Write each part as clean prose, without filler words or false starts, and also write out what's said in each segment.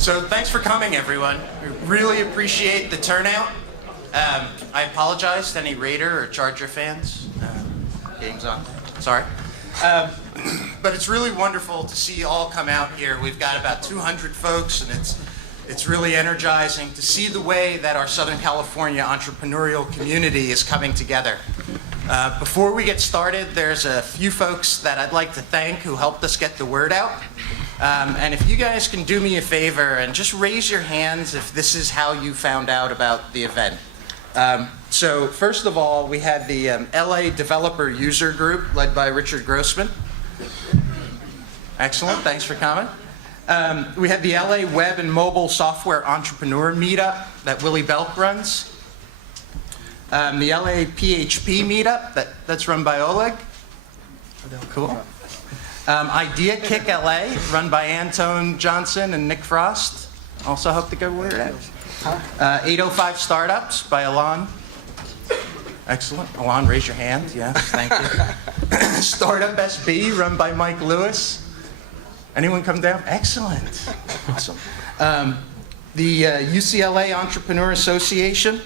So thanks for coming, everyone. We really appreciate the turnout. I apologize to any Raider or Charger fans. Game's on. Sorry. But it's really wonderful to see you all come out here. We've got about 200 folks, and it's really energizing to see the way that our Southern California entrepreneurial community is coming together. Before we get started, there's a few folks that I'd like to thank who helped us get the word out. And if you guys can do me a favor and just raise your hands if this is how you found out about the event. So first of all, we had the LA Developer User Group led by Richard Grossman. Excellent, thanks for coming. We had the LA Web and Mobile Software Entrepreneur Meetup that Willie Belk runs. The LA PHP Meetup that's run by Oleg. Cool. Idea Kick LA, run by Antone Johnson and Nick Frost. Also hope to go word out. 805 Startups by Alon. Excellent. Alon, raise your hand. Yes, thank you. Startup SB, run by Mike Lewis. Anyone come down? Excellent. Awesome. The UCLA Entrepreneur Association.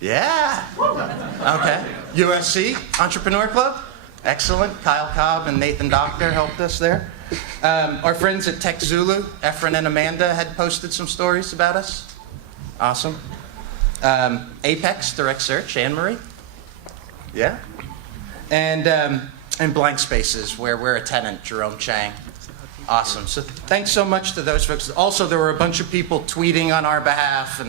Yeah. Okay. USC Entrepreneur Club. Excellent. Kyle Cobb and Nathan Doctor helped us there. Our friends at Tech Zulu, Efren and Amanda, had posted some stories about us. Awesome. Apex Direct Search, Anne-Marie. Yeah. And Blank Spaces, where we're a tenant, Jerome Chang. Awesome. So thanks so much to those folks. Also, there were a bunch of people tweeting on our behalf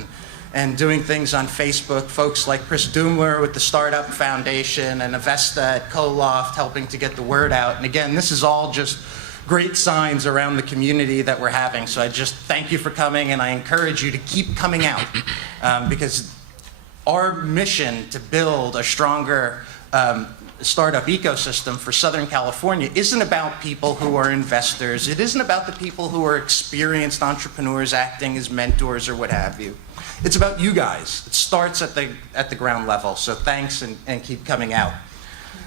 and doing things on Facebook. Folks like Chris Doomler with the Startup Foundation and Avesta at Coloft helping to get the word out. And again, this is all just great signs around the community that we're having. So I just thank you for coming, and I encourage you to keep coming out because our mission to build a stronger startup ecosystem for Southern California isn't about people who are investors. It isn't about the people who are experienced entrepreneurs acting as mentors or what have you. It's about you guys. It starts at the ground level. So thanks and keep coming out.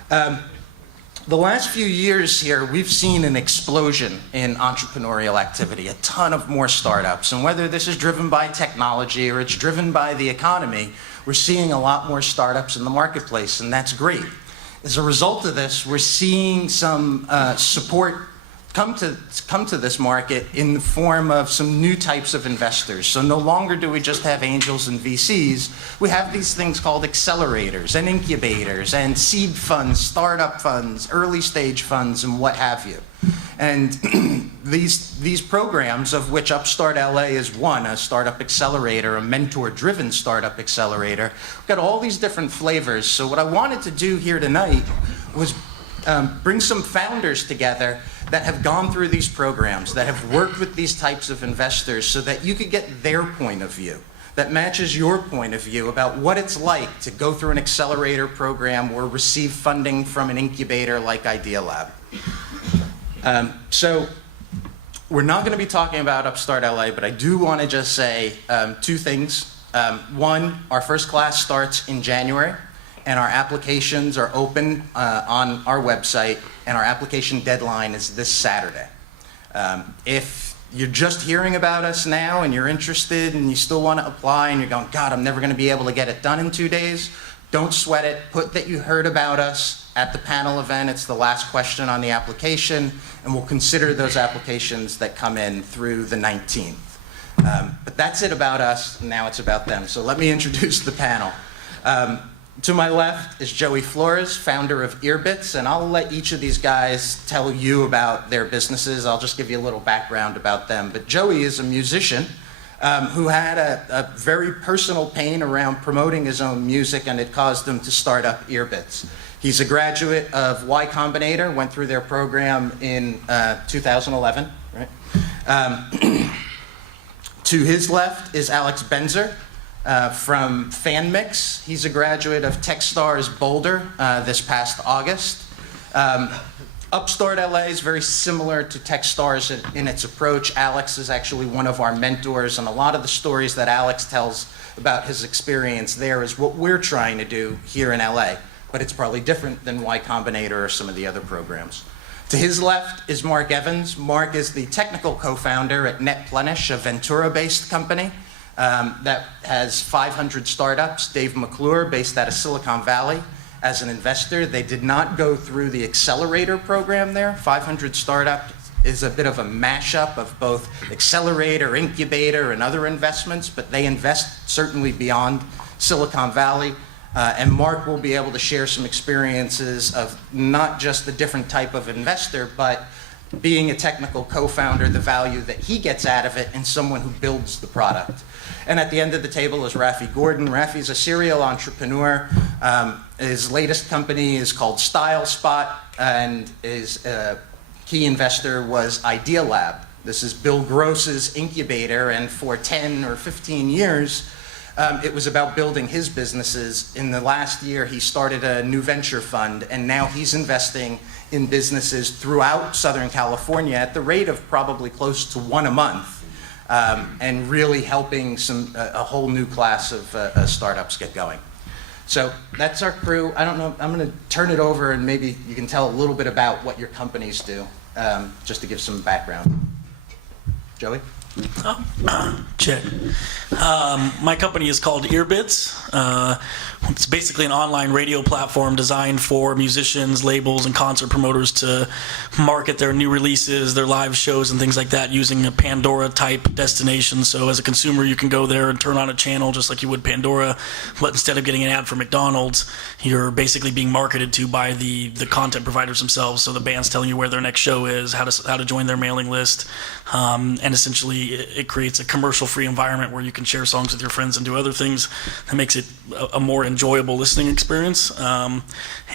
The last few years here, we've seen an explosion in entrepreneurial activity, a ton of more startups. And whether this is driven by technology or it's driven by the economy, we're seeing a lot more startups in the marketplace, and that's great. As a result of this, we're seeing some support come to this market in the form of some new types of investors. So no longer do we just have angels and VCs. We have these things called accelerators and incubators and seed funds, startup funds, early stage funds, and what have you. And these programs, of which upStart.LA is one, a startup accelerator, a mentor-driven startup accelerator, we've got all these different flavors. So what I wanted to do here tonight was bring some founders together that have gone through these programs, that have worked with these types of investors so that you could get their point of view that matches your point of view about what it's like to go through an accelerator program or receive funding from an incubator like Idealab. So we're not going to be talking about upStart.LA, but I do want to just say two things. One, our first class starts in January, and our applications are open on our website, and our application deadline is this Saturday. If you're just hearing about us now and you're interested and you still want to apply and you're going, God, I'm never going to be able to get it done in 2 days, don't sweat it. Put that you heard about us at the panel event. It's the last question on the application, and we'll consider those applications that come in through the 19th. But that's it about us. Now it's about them. So let me introduce the panel. To my left is Joey Flores, founder of Earbits, and I'll let each of these guys tell you about their businesses. I'll just give you a little background about them. But Joey is a musician who had a very personal pain around promoting his own music, and it caused him to start up Earbits. He's a graduate of Y-Combinator, went through their program in 2011. Right? To his left is Alex Benzer. From FanMix. He's a graduate of TechStars Boulder this past August. upStart.LA is very similar to TechStars in its approach. Alex is actually one of our mentors, and a lot of the stories that Alex tells about his experience there is what we're trying to do here in LA, but it's probably different than Y-Combinator or some of the other programs. To his left is Mark Evans. Mark is the technical co-founder at NetPlenish, a Ventura-based company that has 500 startups. Dave McClure, based out of Silicon Valley, as an investor. They did not go through the accelerator program there. 500 startups is a bit of a mashup of both accelerator, incubator, and other investments, but they invest certainly beyond Silicon Valley. And Mark will be able to share some experiences of not just the different type of investor, but being a technical co-founder, the value that he gets out of it, and someone who builds the product. And at the end of the table is Rafi Gordon. Rafi's a serial entrepreneur. His latest company is called StyleSpot, and his key investor was Idealab. This is Bill Gross's incubator, and for 10 or 15 years, it was about building his businesses. In the last year, he started a new venture fund, and now he's investing in businesses throughout Southern California at the rate of probably close to one a month, and really helping a whole new class of startups get going. So that's our crew. I don't know, I'm going to turn it over, and maybe you can tell a little bit about what your companies do, just to give some background. Joey? Check. My company is called Earbits. It's basically an online radio platform designed for musicians, labels, and concert promoters to market their new releases, their live shows, and things like that using a Pandora-type destination. So as a consumer, you can go there and turn on a channel just like you would Pandora, but instead of getting an ad for McDonald's, you're basically being marketed to by the content providers themselves. So the band's telling you where their next show is, how to join their mailing list, and essentially it creates a commercial-free environment where you can share songs with your friends and do other things that makes it a more enjoyable listening experience,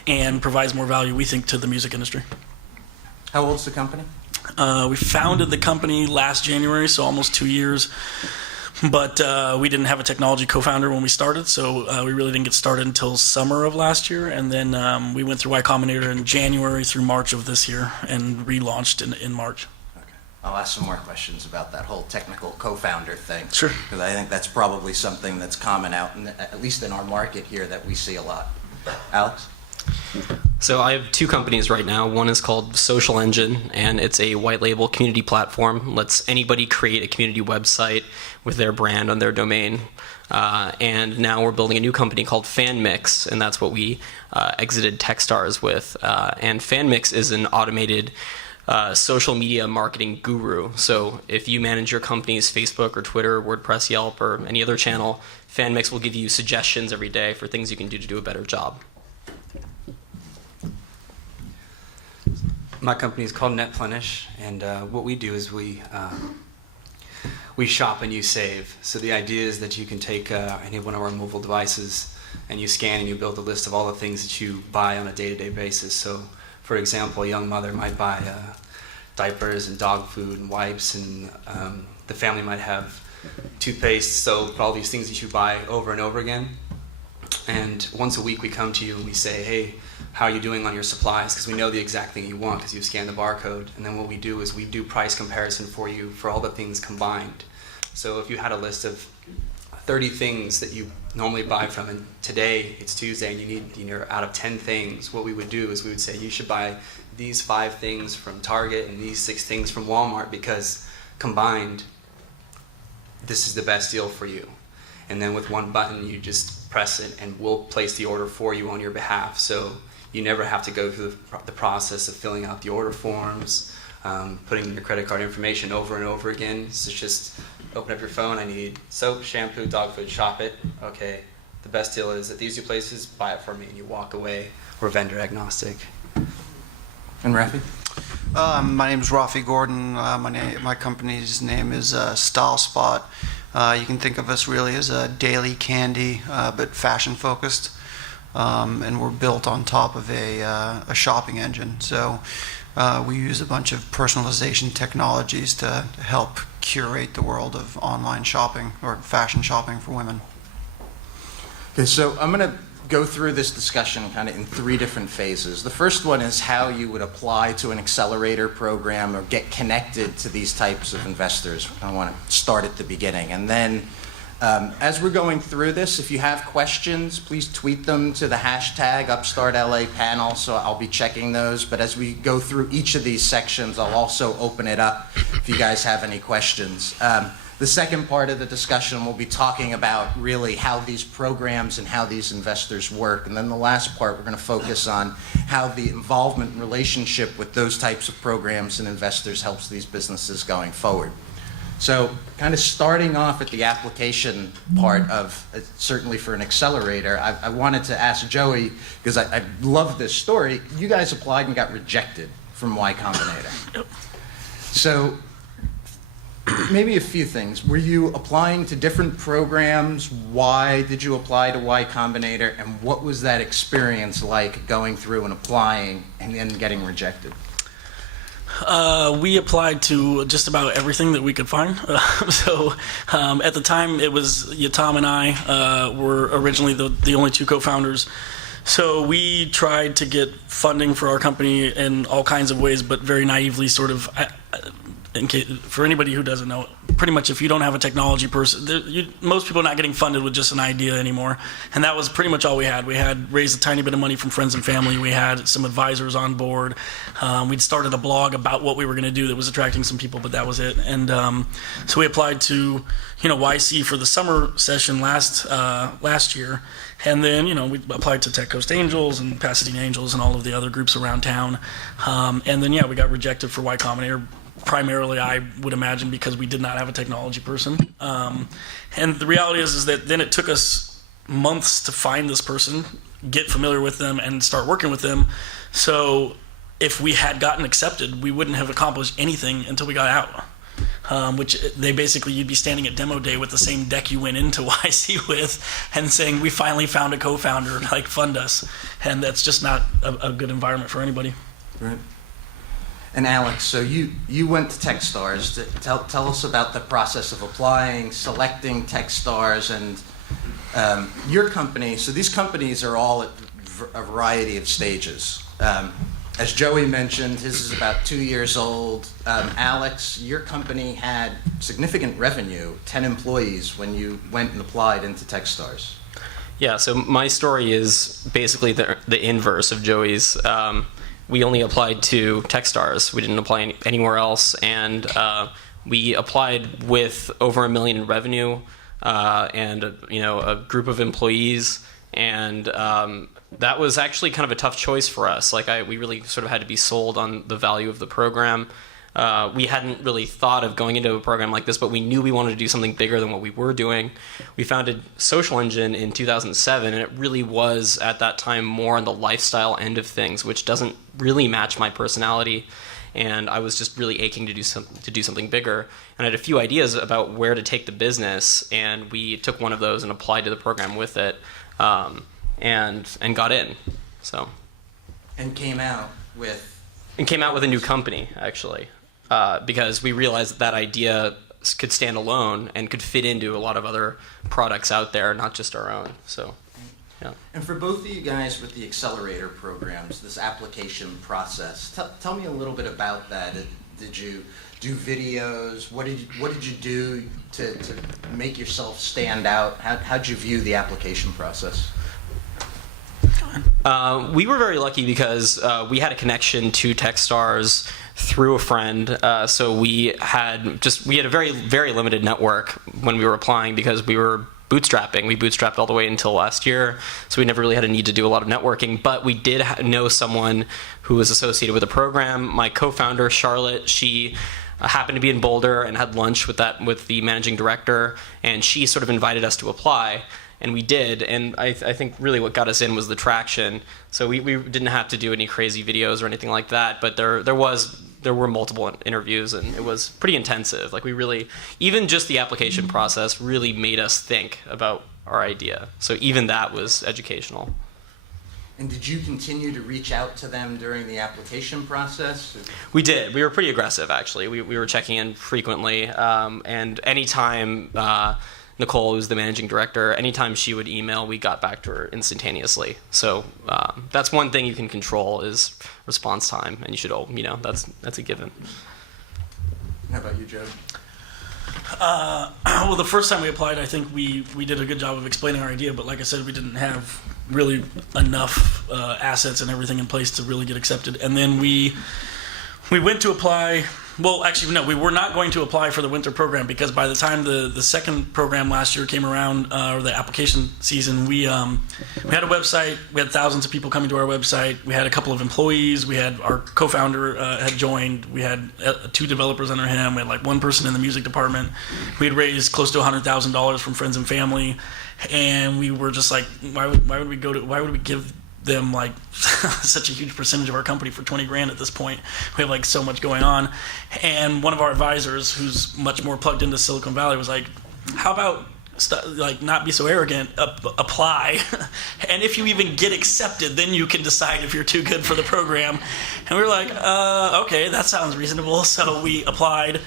and provides more value, we think, to the music industry. How old's the company? We founded the company last January, so almost 2 years, but we didn't have a technology co-founder when we started, so we really didn't get started until summer of last year, and then we went through Y-Combinator in January through March of this year and relaunched in March. I'll ask some more questions about that whole technical co-founder thing. Sure. Because I think that's probably something that's common out, at least in our market here, that we see a lot. Alex? So I have two companies right now. One is called Social Engine, and it's a white label community platform. Lets anybody create a community website with their brand on their domain. And now we're building a new company called FanMix, and that's what we exited TechStars with. And FanMix is an automated social media marketing guru. So if you manage your company's Facebook or Twitter, WordPress, Yelp, or any other channel, FanMix will give you suggestions every day for things you can do to do a better job. My company is called NetPlenish, and what we do is we shop and you save. So the idea is that you can take any one of our mobile devices and you scan and you build a list of all the things that you buy on a day-to-day basis. So for example, a young mother might buy diapers and dog food and wipes, and the family might have toothpaste, soap, all these things that you buy over and over again. And once a week we come to you and we say, hey, how are you doing on your supplies? Because we know the exact thing you want because you scan the barcode. And then what we do is we do price comparison for you for all the things combined. So if you had a list of 30 things that you normally buy from, and today it's Tuesday and you need, you're out of 10 things, what we would do is we would say you should buy these 5 things from Target and these 6 things from Walmart because combined this is the best deal for you. And then with one button you just press it and we'll place the order for you on your behalf, so you never have to go through the process of filling out the order forms, putting in your credit card information over and over again. So it's just open up your phone, I need soap, shampoo, dog food, shop it. Okay, the best deal is at these 2 places, buy it for me, and you walk away. We're vendor agnostic. And Rafi? My name is Rafi Gordon. My company's name is StyleSpot. You can think of us really as a daily candy, but fashion focused. And we're built on top of a shopping engine. So we use a bunch of personalization technologies to help curate the world of online shopping or fashion shopping for women. Okay, so I'm going to go through this discussion kind of in 3 different phases. The first one is how you would apply to an accelerator program or get connected to these types of investors. I want to start at the beginning. And then As we're going through this, if you have questions, please tweet them to the hashtag upStartLA panel, so I'll be checking those. But as we go through each of these sections, I'll also open it up if you guys have any questions. The second part of the discussion, we'll be talking about really how these programs and how these investors work. And then the last part, we're going to focus on how the involvement and relationship with those types of programs and investors helps these businesses going forward. So kind of starting off at the application part of, certainly for an accelerator, I wanted to ask Joey, because I love this story. You guys applied and got rejected from Y-Combinator. Yep. So maybe a few things. Were you applying to different programs? Why did you apply to Y-Combinator? And what was that experience like going through and applying and then getting rejected? We applied to just about everything that we could find. At the time, it was Yatam and I were originally the only two co-founders. So we tried to get funding for our company in all kinds of ways, but very naively, sort of. For anybody who doesn't know, pretty much if you don't have a technology person, most people are not getting funded with just an idea anymore. And that was pretty much all we had. We had raised a tiny bit of money from friends and family. We had some advisors on board. We'd started a blog about what we were going to do that was attracting some people, but that was it. And so we applied to, YC for the summer session last year. And then, we applied to Tech Coast Angels and Pasadena Angels and all of the other groups around town. And then, we got rejected for Y-Combinator. Primarily, I would imagine, because we did not have a technology person. And the reality is that then it took us months to find this person, get familiar with them, and start working with them. So if we had gotten accepted, we wouldn't have accomplished anything until we got out. Which you'd be standing at demo day with the same deck you went into YC with and saying, we finally found a co-founder, fund us. And that's just not a good environment for anybody. Right. And Alex, so you went to TechStars. Tell us about the process of applying, selecting TechStars, and your company. So these companies are all at a variety of stages. As Joey mentioned, his is about 2 years old. Alex, your company had significant revenue, 10 employees, when you went and applied into TechStars. Yeah, so my story is basically the inverse of Joey's. We only applied to TechStars. We didn't apply anywhere else, and we applied with over $1 million in revenue and a group of employees, and that was actually kind of a tough choice for us. We really sort of had to be sold on the value of the program. We hadn't really thought of going into a program like this, but we knew we wanted to do something bigger than what we were doing. We founded Social Engine in 2007, and it really was, at that time, more on the lifestyle end of things, which doesn't really match my personality. And I was just really aching to do something bigger. And I had a few ideas about where to take the business, and we took one of those and applied to the program with it, and got in. So. And came out with a new company, actually. Because we realized that idea could stand alone and could fit into a lot of other products out there, not just our own. So, yeah. And for both of you guys with the accelerator programs, this application process, tell me a little bit about that. Did you do videos? What did you do to make yourself stand out? How'd you view the application process? We were very lucky because we had a connection to TechStars through a friend. So we had a very, very limited network when we were applying because we were bootstrapping. We bootstrapped all the way until last year, so we never really had a need to do a lot of networking. But we did know someone who was associated with the program. My co-founder, Charlotte, she happened to be in Boulder and had lunch with the managing director, and she sort of invited us to apply. And we did, and I think really what got us in was the traction. So we didn't have to do any crazy videos or anything like that, but there were multiple interviews, and it was pretty intensive. We really, even just the application process really made us think about our idea. So even that was educational. And did you continue to reach out to them during the application process? We did. We were pretty aggressive, actually. We were checking in frequently, and anytime Nicole, who's the managing director, anytime she would email, we got back to her instantaneously. So that's one thing you can control is response time, and you should, that's a given. How about you, Joe? Well, the first time we applied, I think we did a good job of explaining our idea, but like I said, we didn't have really enough assets and everything in place to really get accepted. And then we went to apply. Well, actually, no, we were not going to apply for the winter program because by the time the second program last year came around, or the application season, we had a website. We had thousands of people coming to our website. We had a couple of employees. We had our co-founder had joined. We had 2 developers under him. We had like 1 person in the music department. We had raised close to $100,000 from friends and family, and we were just like, why would we give them like such a huge percentage of our company for 20 grand at this point? We have like so much going on. And one of our advisors, who's much more plugged into Silicon Valley, was like, how about like not be so arrogant, apply, and if you even get accepted, then you can decide if you're too good for the program. And we were like, okay, that sounds reasonable. So we applied,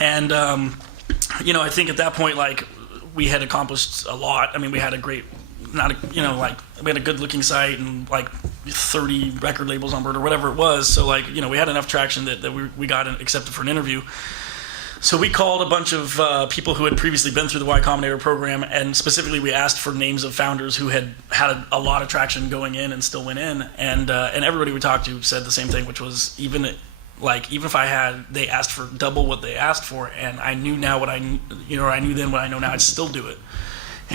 and I think at that point, like, we had accomplished a lot. I mean, we had a great, we had a good looking site and like 30 record labels on board or whatever it was. So like, we had enough traction that we got accepted for an interview. So we called a bunch of people who had previously been through the Y-Combinator program, and specifically we asked for names of founders who had a lot of traction going in and still went in. And everybody we talked to said the same thing, which was even if they asked for double what they asked for, and I knew now I knew then what I know now, I'd still do it.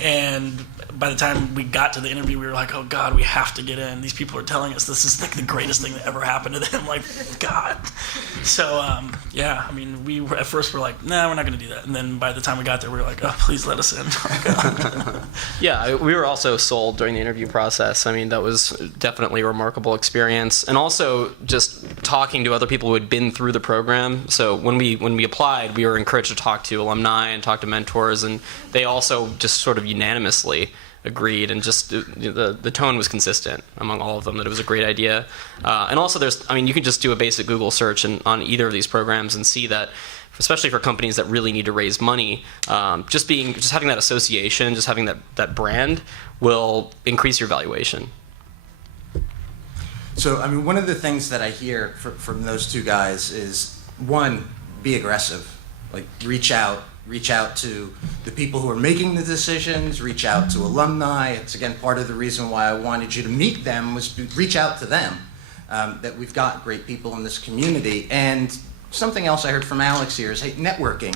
And by the time we got to the interview, we were like, oh God, we have to get in. These people are telling us this is like the greatest thing that ever happened to them. Like, God. So, I mean, we were, at first were like, nah, we're not going to do that. And then by the time we got there, we were like, oh, please let us in. Oh, God. Yeah, we were also sold during the interview process. I mean, that was definitely a remarkable experience. And also just talking to other people who had been through the program. So when we applied, we were encouraged to talk to alumni and talk to mentors, and they also just sort of unanimously agreed, and just the tone was consistent among all of them that it was a great idea. And also you can just do a basic Google search on either of these programs and see that, especially for companies that really need to raise money, just having that association, just having that brand will increase your valuation. So, I mean, one of the things that I hear from those 2 guys is, one, be aggressive. Like, reach out to the people who are making the decisions, reach out to alumni. It's, again, part of the reason why I wanted you to meet them was to reach out to them, that we've got great people in this community. And something else I heard from Alex here is, hey, networking,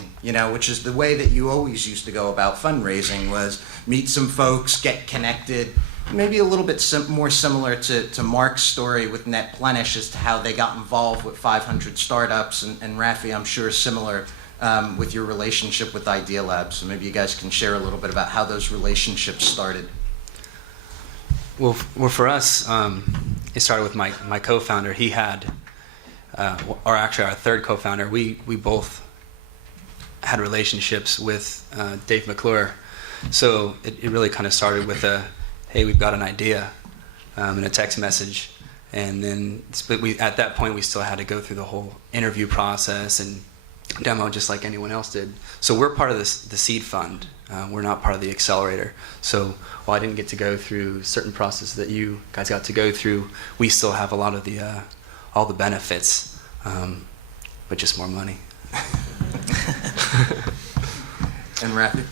which is the way that you always used to go about fundraising, was meet some folks, get connected. Maybe a little bit more similar to Mark's story with NetPlenish as to how they got involved with 500 startups, and Rafi, I'm sure, similar with your relationship with Idealab. So maybe you guys can share a little bit about how those relationships started. Well, for us, it started with my co-founder. He had, or actually our third co-founder, we both had relationships with Dave McClure. So it really kind of started with hey, we've got an idea, and a text message. And then at that point, we still had to go through the whole interview process and demo just like anyone else did. So we're part of the seed fund. We're not part of the accelerator. So while I didn't get to go through certain processes that you guys got to go through, we still have a lot of all the benefits, but just more money. And Rafi?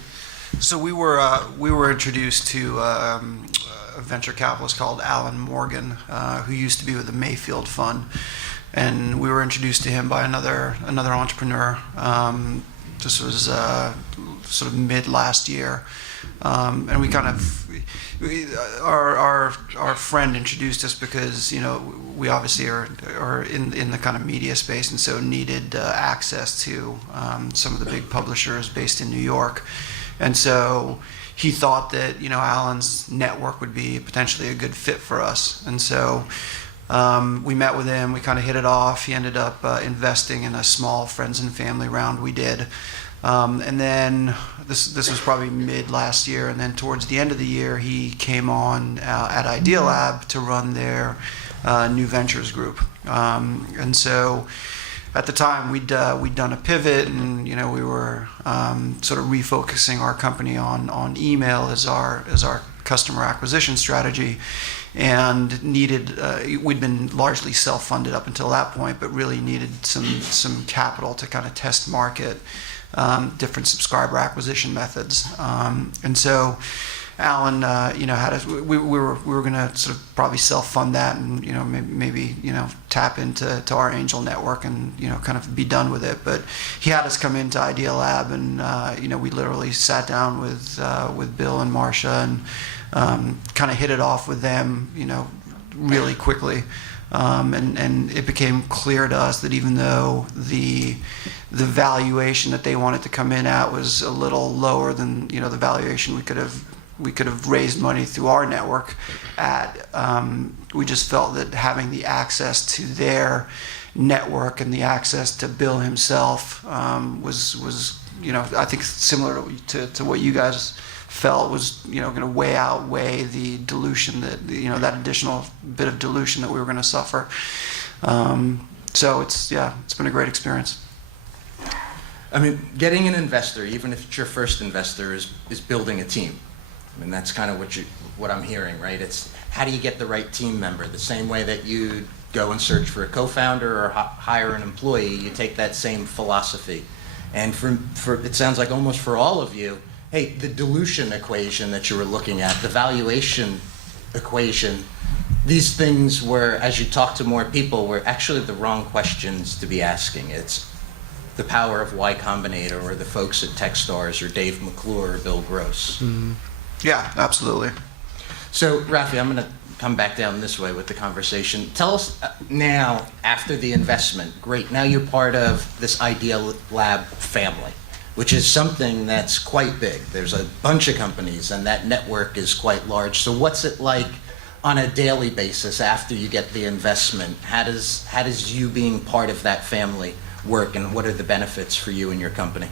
So we were introduced to a venture capitalist called Alan Morgan, who used to be with the Mayfield Fund, and we were introduced to him by another entrepreneur. This was sort of mid last year, and our friend introduced us because we obviously are in the kind of media space, and so needed access to some of the big publishers based in New York. And so he thought that, Alan's network would be potentially a good fit for us. And so we met with him, we kind of hit it off. He ended up investing in a small friends and family round we did. And then this was probably mid last year. And then towards the end of the year, he came on at Idealab to run their new ventures group. And so at the time, we'd done a pivot, and we were sort of refocusing our company on email as our customer acquisition strategy. and needed, we'd been largely self-funded up until that point, but really needed some capital to kind of test market different subscriber acquisition methods. And so Alan, had us. We were going to sort of probably self-fund that, and maybe tap into our angel network and kind of be done with it. But he had us come into Idealab, and we literally sat down with Bill and Marcia and kind of hit it off with them, really quickly. And it became clear to us that even though the valuation that they wanted to come in at was a little lower than the valuation we could have raised money through our network at, we just felt that having the access to their network and the access to Bill himself was I think similar to what you guys felt was going to outweigh the dilution that additional bit of dilution that we were going to suffer. So it's been a great experience. I mean, getting an investor, even if it's your first investor, is building a team. I mean, that's kind of what I'm hearing, right? It's how do you get the right team member? The same way that you go and search for a co-founder or hire an employee, you take that same philosophy. And for it sounds like almost for all of you, hey, the dilution equation that you were looking at, the valuation equation, these things were, as you talk to more people, were actually the wrong questions to be asking. It's the power of Y-Combinator or the folks at TechStars or Dave McClure or Bill Gross. Mm-hmm. Yeah, absolutely. So, Rafi, I'm going to come back down this way with the conversation. Tell us now, after the investment, great, now you're part of this Idealab family, which is something that's quite big. There's a bunch of companies, and that network is quite large. So what's it like on a daily basis after you get the investment? How does you being part of that family work, and what are the benefits for you and your company?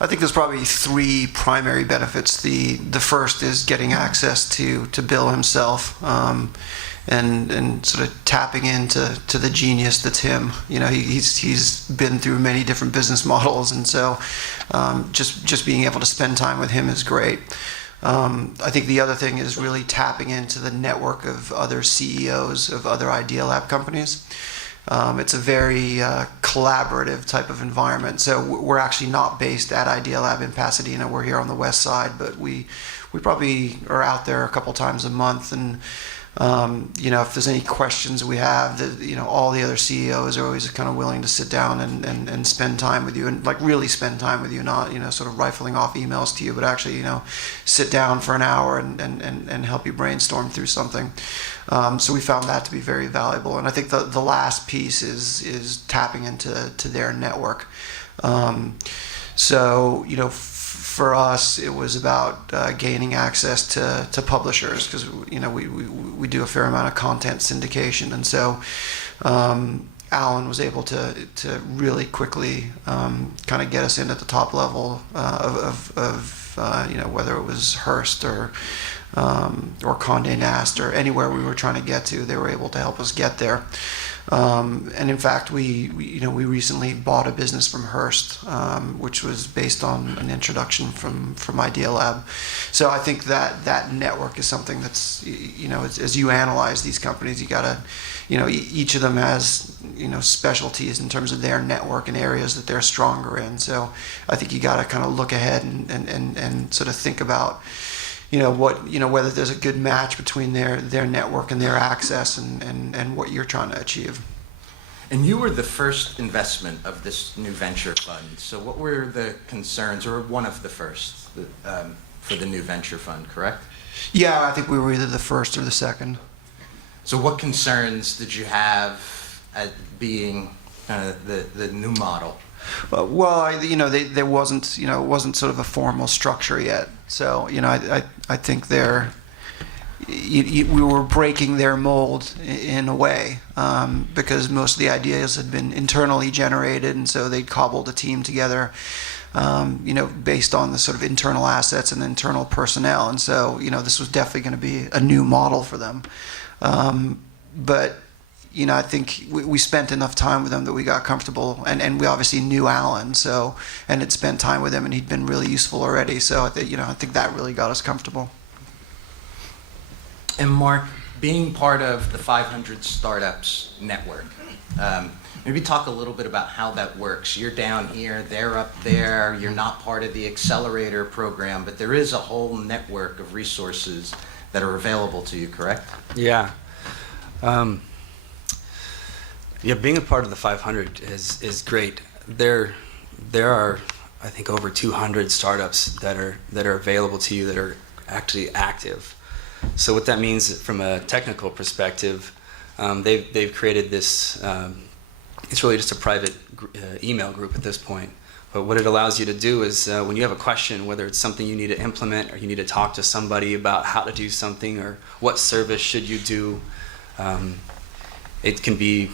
I think there's probably three primary benefits. The first is getting access to Bill himself, and sort of tapping into the genius that's him. He's been through many different business models, and so just being able to spend time with him is great. I think the other thing is really tapping into the network of other CEOs of other Idealab companies. It's a very collaborative type of environment. So we're actually not based at Idealab in Pasadena. We're here on the west side, but we probably are out there a couple times a month. And if there's any questions we have, all the other CEOs are always kind of willing to sit down and spend time with you, and like really spend time with you, not sort of rifling off emails to you, but actually sit down for an hour and help you brainstorm through something. So we found that to be very valuable. And I think the last piece is tapping into their network. For us, it was about gaining access to publishers, because we do a fair amount of content syndication, and so Alan was able to really quickly kind of get us in at the top level of whether it was Hearst or Condé Nast or anywhere we were trying to get to. They were able to help us get there. And in fact, we recently bought a business from Hearst, which was based on an introduction from Idealab. So I think that network is something that's, as you analyze these companies, you gotta, each of them has, specialties in terms of their network and areas that they're stronger in. So I think you gotta kind of look ahead and sort of think about, whether there's a good match between their network and their access and what you're trying to achieve. And you were the first investment of this new venture fund. So what were the concerns, or one of the first, for the new venture fund, correct? Yeah, I think we were either the first or the second. So what concerns did you have at being the new model? Well, there wasn't, it wasn't sort of a formal structure yet. So, I think we were breaking their mold in a way, because most of the ideas had been internally generated, and so they cobbled a team together, based on the sort of internal assets and internal personnel. And so, this was definitely going to be a new model for them. But I think we spent enough time with him that we got comfortable, and we obviously knew Alan, and had spent time with him, and he'd been really useful already. So I think that really got us comfortable. And Mark, being part of the 500 Startups Network, maybe talk a little bit about how that works. You're down here, they're up there, you're not part of the Accelerator program, but there is a whole network of resources that are available to you, correct? Yeah. Yeah, being a part of the 500 is great. There are, I think, over 200 startups that are available to you that are actually active. So what that means from a technical perspective, they've created this. It's really just a private email group at this point. But what it allows you to do is when you have a question, whether it's something you need to implement or you need to talk to somebody about how to do something or what service should you do. It could be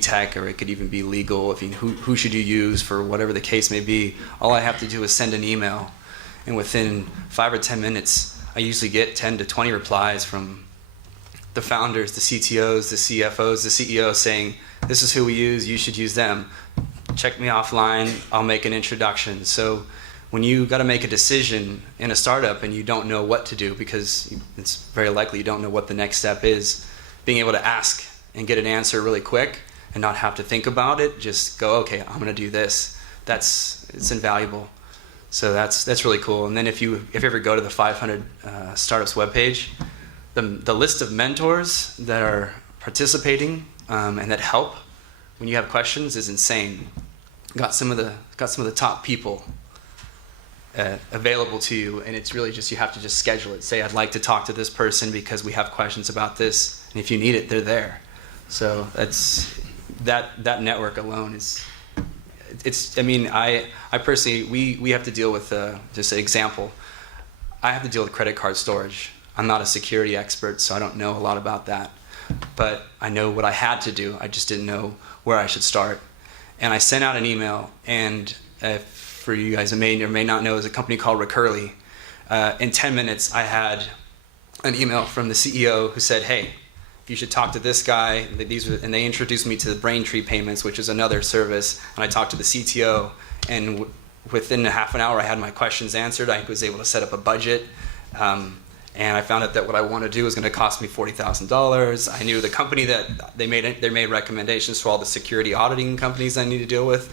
tech, or it could even be legal. Who should you use for whatever the case may be. All I have to do is send an email, and within 5 or 10 minutes, I usually get 10 to 20 replies from the founders, the CTOs, the CFOs, the CEOs saying, "This is who we use. You should use them. Check me offline. I'll make an introduction." So when you got to make a decision in a startup and you don't know what to do because it's very likely you don't know what the next step is, being able to ask and get an answer really quick and not have to think about it, just go, okay, I'm going to do this. It's invaluable. So that's really cool. And then if you ever go to the 500 Startups webpage, the list of mentors that are participating and that help when you have questions is insane. Got some of the top people available to you, and it's really just you have to just schedule it. Say, I'd like to talk to this person because we have questions about this, and if you need it, they're there. So that network alone is. I mean, I personally, we have to deal with, just an example, I have to deal with credit card storage. I'm not a security expert, so I don't know a lot about that. But I know what I had to do. I just didn't know where I should start. And I sent out an email, and for you guys that may or may not know, is a company called Recurly. In 10 minutes, I had an email from the CEO who said, "Hey, you should talk to this guy." And they introduced me to the Braintree Payments, which is another service. And I talked to the CTO, and within a half an hour, I had my questions answered. I was able to set up a budget. And I found out that what I want to do is going to cost me $40,000. I knew the company that they made recommendations for all the security auditing companies I need to deal with.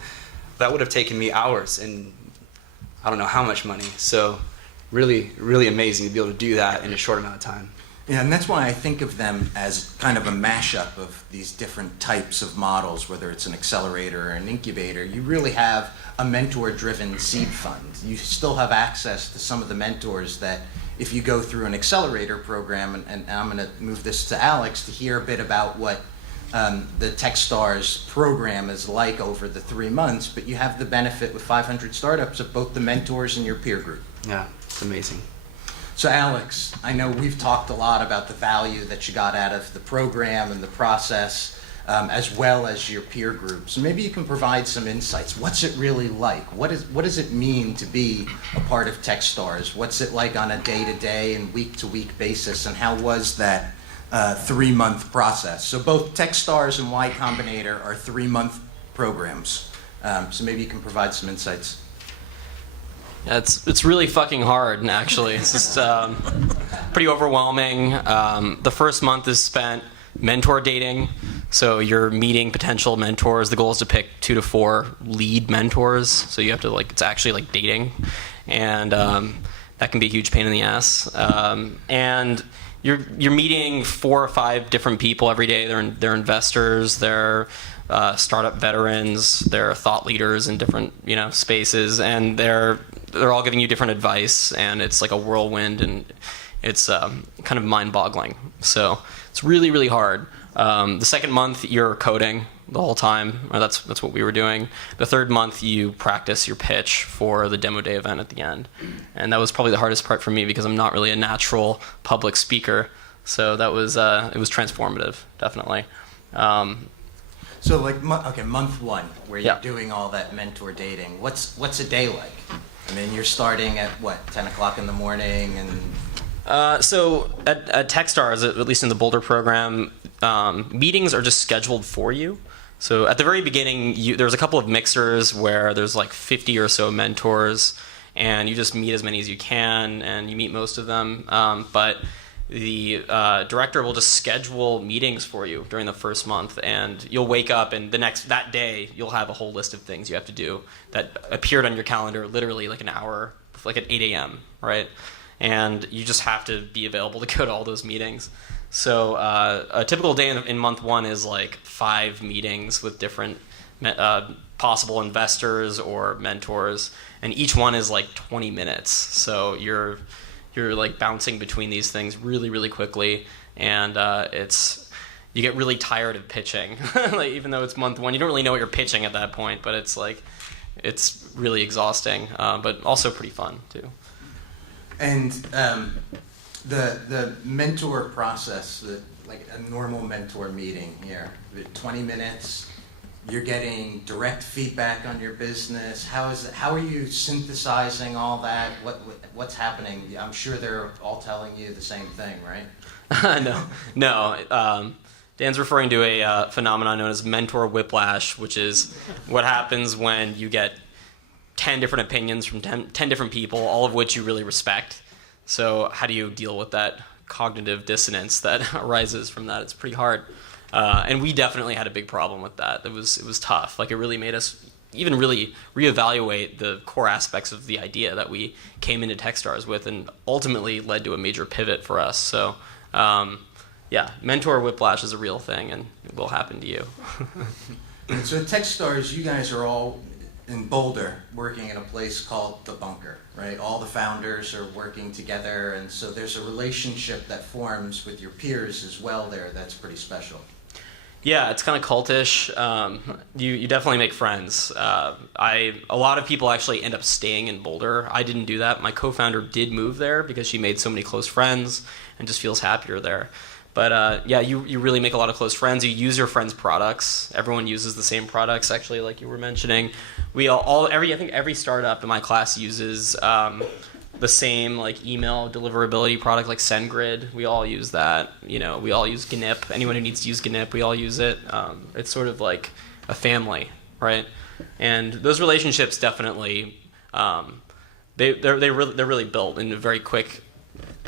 That would have taken me hours and I don't know how much money. So really, really amazing to be able to do that in a short amount of time. Yeah, and that's why I think of them as kind of a mashup of these different types of models, whether it's an accelerator or an incubator. You really have a mentor-driven seed fund. You still have access to some of the mentors that if you go through an accelerator program, and I'm going to move this to Alex to hear a bit about what the TechStars program is like over the 3 months, but you have the benefit with 500 startups of both the mentors and your peer group. Yeah, it's amazing. So Alex, I know we've talked a lot about the value that you got out of the program and the process, as well as your peer group. So maybe you can provide some insights. What's it really like? What does it mean to be a part of TechStars? What's it like on a day-to-day and week-to-week basis? And how was that 3-month process? So both TechStars and Y-Combinator are 3-month programs. So maybe you can provide some insights. Yeah, it's really fucking hard, actually. It's just pretty overwhelming. The first month is spent mentor dating. So you're meeting potential mentors. The goal is to pick 2 to 4 lead mentors. So you have to it's actually like dating. And that can be a huge pain in the ass. And you're meeting 4 or 5 different people every day. They're investors, they're startup veterans, they're thought leaders in different spaces, and they're all giving you different advice, and it's like a whirlwind, and it's kind of mind-boggling. So it's really, really hard. The second month, you're coding the whole time. Or that's what we were doing. The third month, you practice your pitch for the demo day event at the end. And that was probably the hardest part for me because I'm not really a natural public speaker. So that was it was transformative, definitely. So month 1, where you're Yeah. doing all that mentor dating. What's a day like? I mean, you're starting at 10 o'clock in the morning, and So at TechStars, at least in the Boulder program, meetings are just scheduled for you. So at the very beginning, there's a couple of mixers where there's like 50 or so mentors, and you just meet as many as you can, and you meet most of them. But the director will just schedule meetings for you during the first month, and you'll wake up and that day you'll have a whole list of things you have to do that appeared on your calendar literally like an hour, like at 8 a.m., right? And you just have to be available to go to all those meetings. So a typical day in month one is like 5 meetings with different possible investors or mentors, and each one is like 20 minutes. So you're like bouncing between these things really, really quickly, and you get really tired of pitching. Like, even though it's month one, you don't really know what you're pitching at that point, but it's really exhausting, but also pretty fun too. And the mentor process, like a normal mentor meeting here, 20 minutes. You're getting direct feedback on your business. How are you synthesizing all that? What's happening? I'm sure they're all telling you the same thing, right? No. Dan's referring to a phenomenon known as mentor whiplash, which is what happens when you get 10 different opinions from 10 different people, all of which you really respect. So how do you deal with that cognitive dissonance that arises from that? It's pretty hard. And we definitely had a big problem with that. It was tough. Like, it really made us even really reevaluate the core aspects of the idea that we came into TechStars with, and ultimately led to a major pivot for us. So, mentor whiplash is a real thing, and it will happen to you. So at TechStars, you guys are all in Boulder working in a place called The Bunker, right? All the founders are working together, and so there's a relationship that forms with your peers as well there that's pretty special. Yeah, it's kind of cultish. You definitely make friends. A lot of people actually end up staying in Boulder. I didn't do that. My co-founder did move there because she made so many close friends and just feels happier there. But you really make a lot of close friends. You use your friends' products. Everyone uses the same products, actually, like you were mentioning. I think every startup in my class uses the same like email deliverability product, like SendGrid. We all use that. We all use GNIP. Anyone who needs to use GNIP, we all use it. It's sort of like a family, right? And those relationships definitely they're really built in a very quick,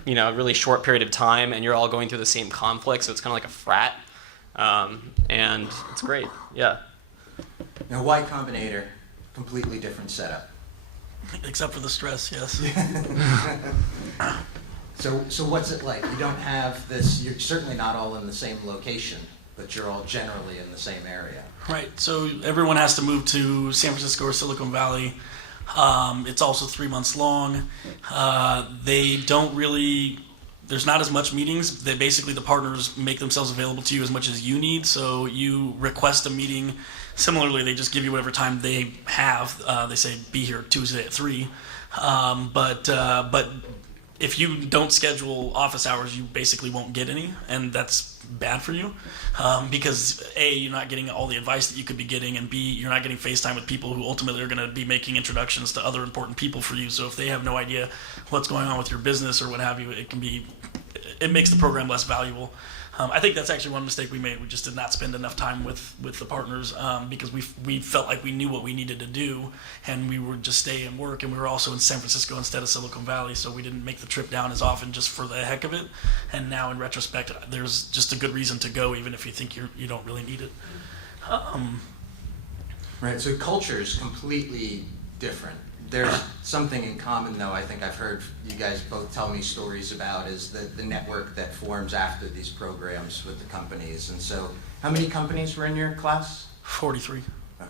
really short period of time, and you're all going through the same conflict, so it's kind of like a frat, and it's great. Yeah. Now, Y-Combinator, completely different setup. Except for the stress, yes. So what's it like? You don't have this, you're certainly not all in the same location, but you're all generally in the same area. Right, so everyone has to move to San Francisco or Silicon Valley. It's also 3 months long. They don't really, there's not as much meetings. The partners make themselves available to you as much as you need, so you request a meeting. Similarly, they just give you whatever time they have. They say, be here Tuesday at 3. But if you don't schedule office hours, you basically won't get any, and that's bad for you because A, you're not getting all the advice that you could be getting, and B, you're not getting FaceTime with people who ultimately are going to be making introductions to other important people for you. So if they have no idea what's going on with your business or what have you, it makes the program less valuable. I think that's actually one mistake we made. We just did not spend enough time with the partners because we felt like we knew what we needed to do, and we would just stay and work, and we were also in San Francisco instead of Silicon Valley, so we didn't make the trip down as often just for the heck of it. And now in retrospect, there's just a good reason to go, even if you think you don't really need it. Right, so culture is completely different. There's something in common, though, I think I've heard you guys both tell me stories about, is the network that forms after these programs with the companies. And so, how many companies were in your class? 43. Okay.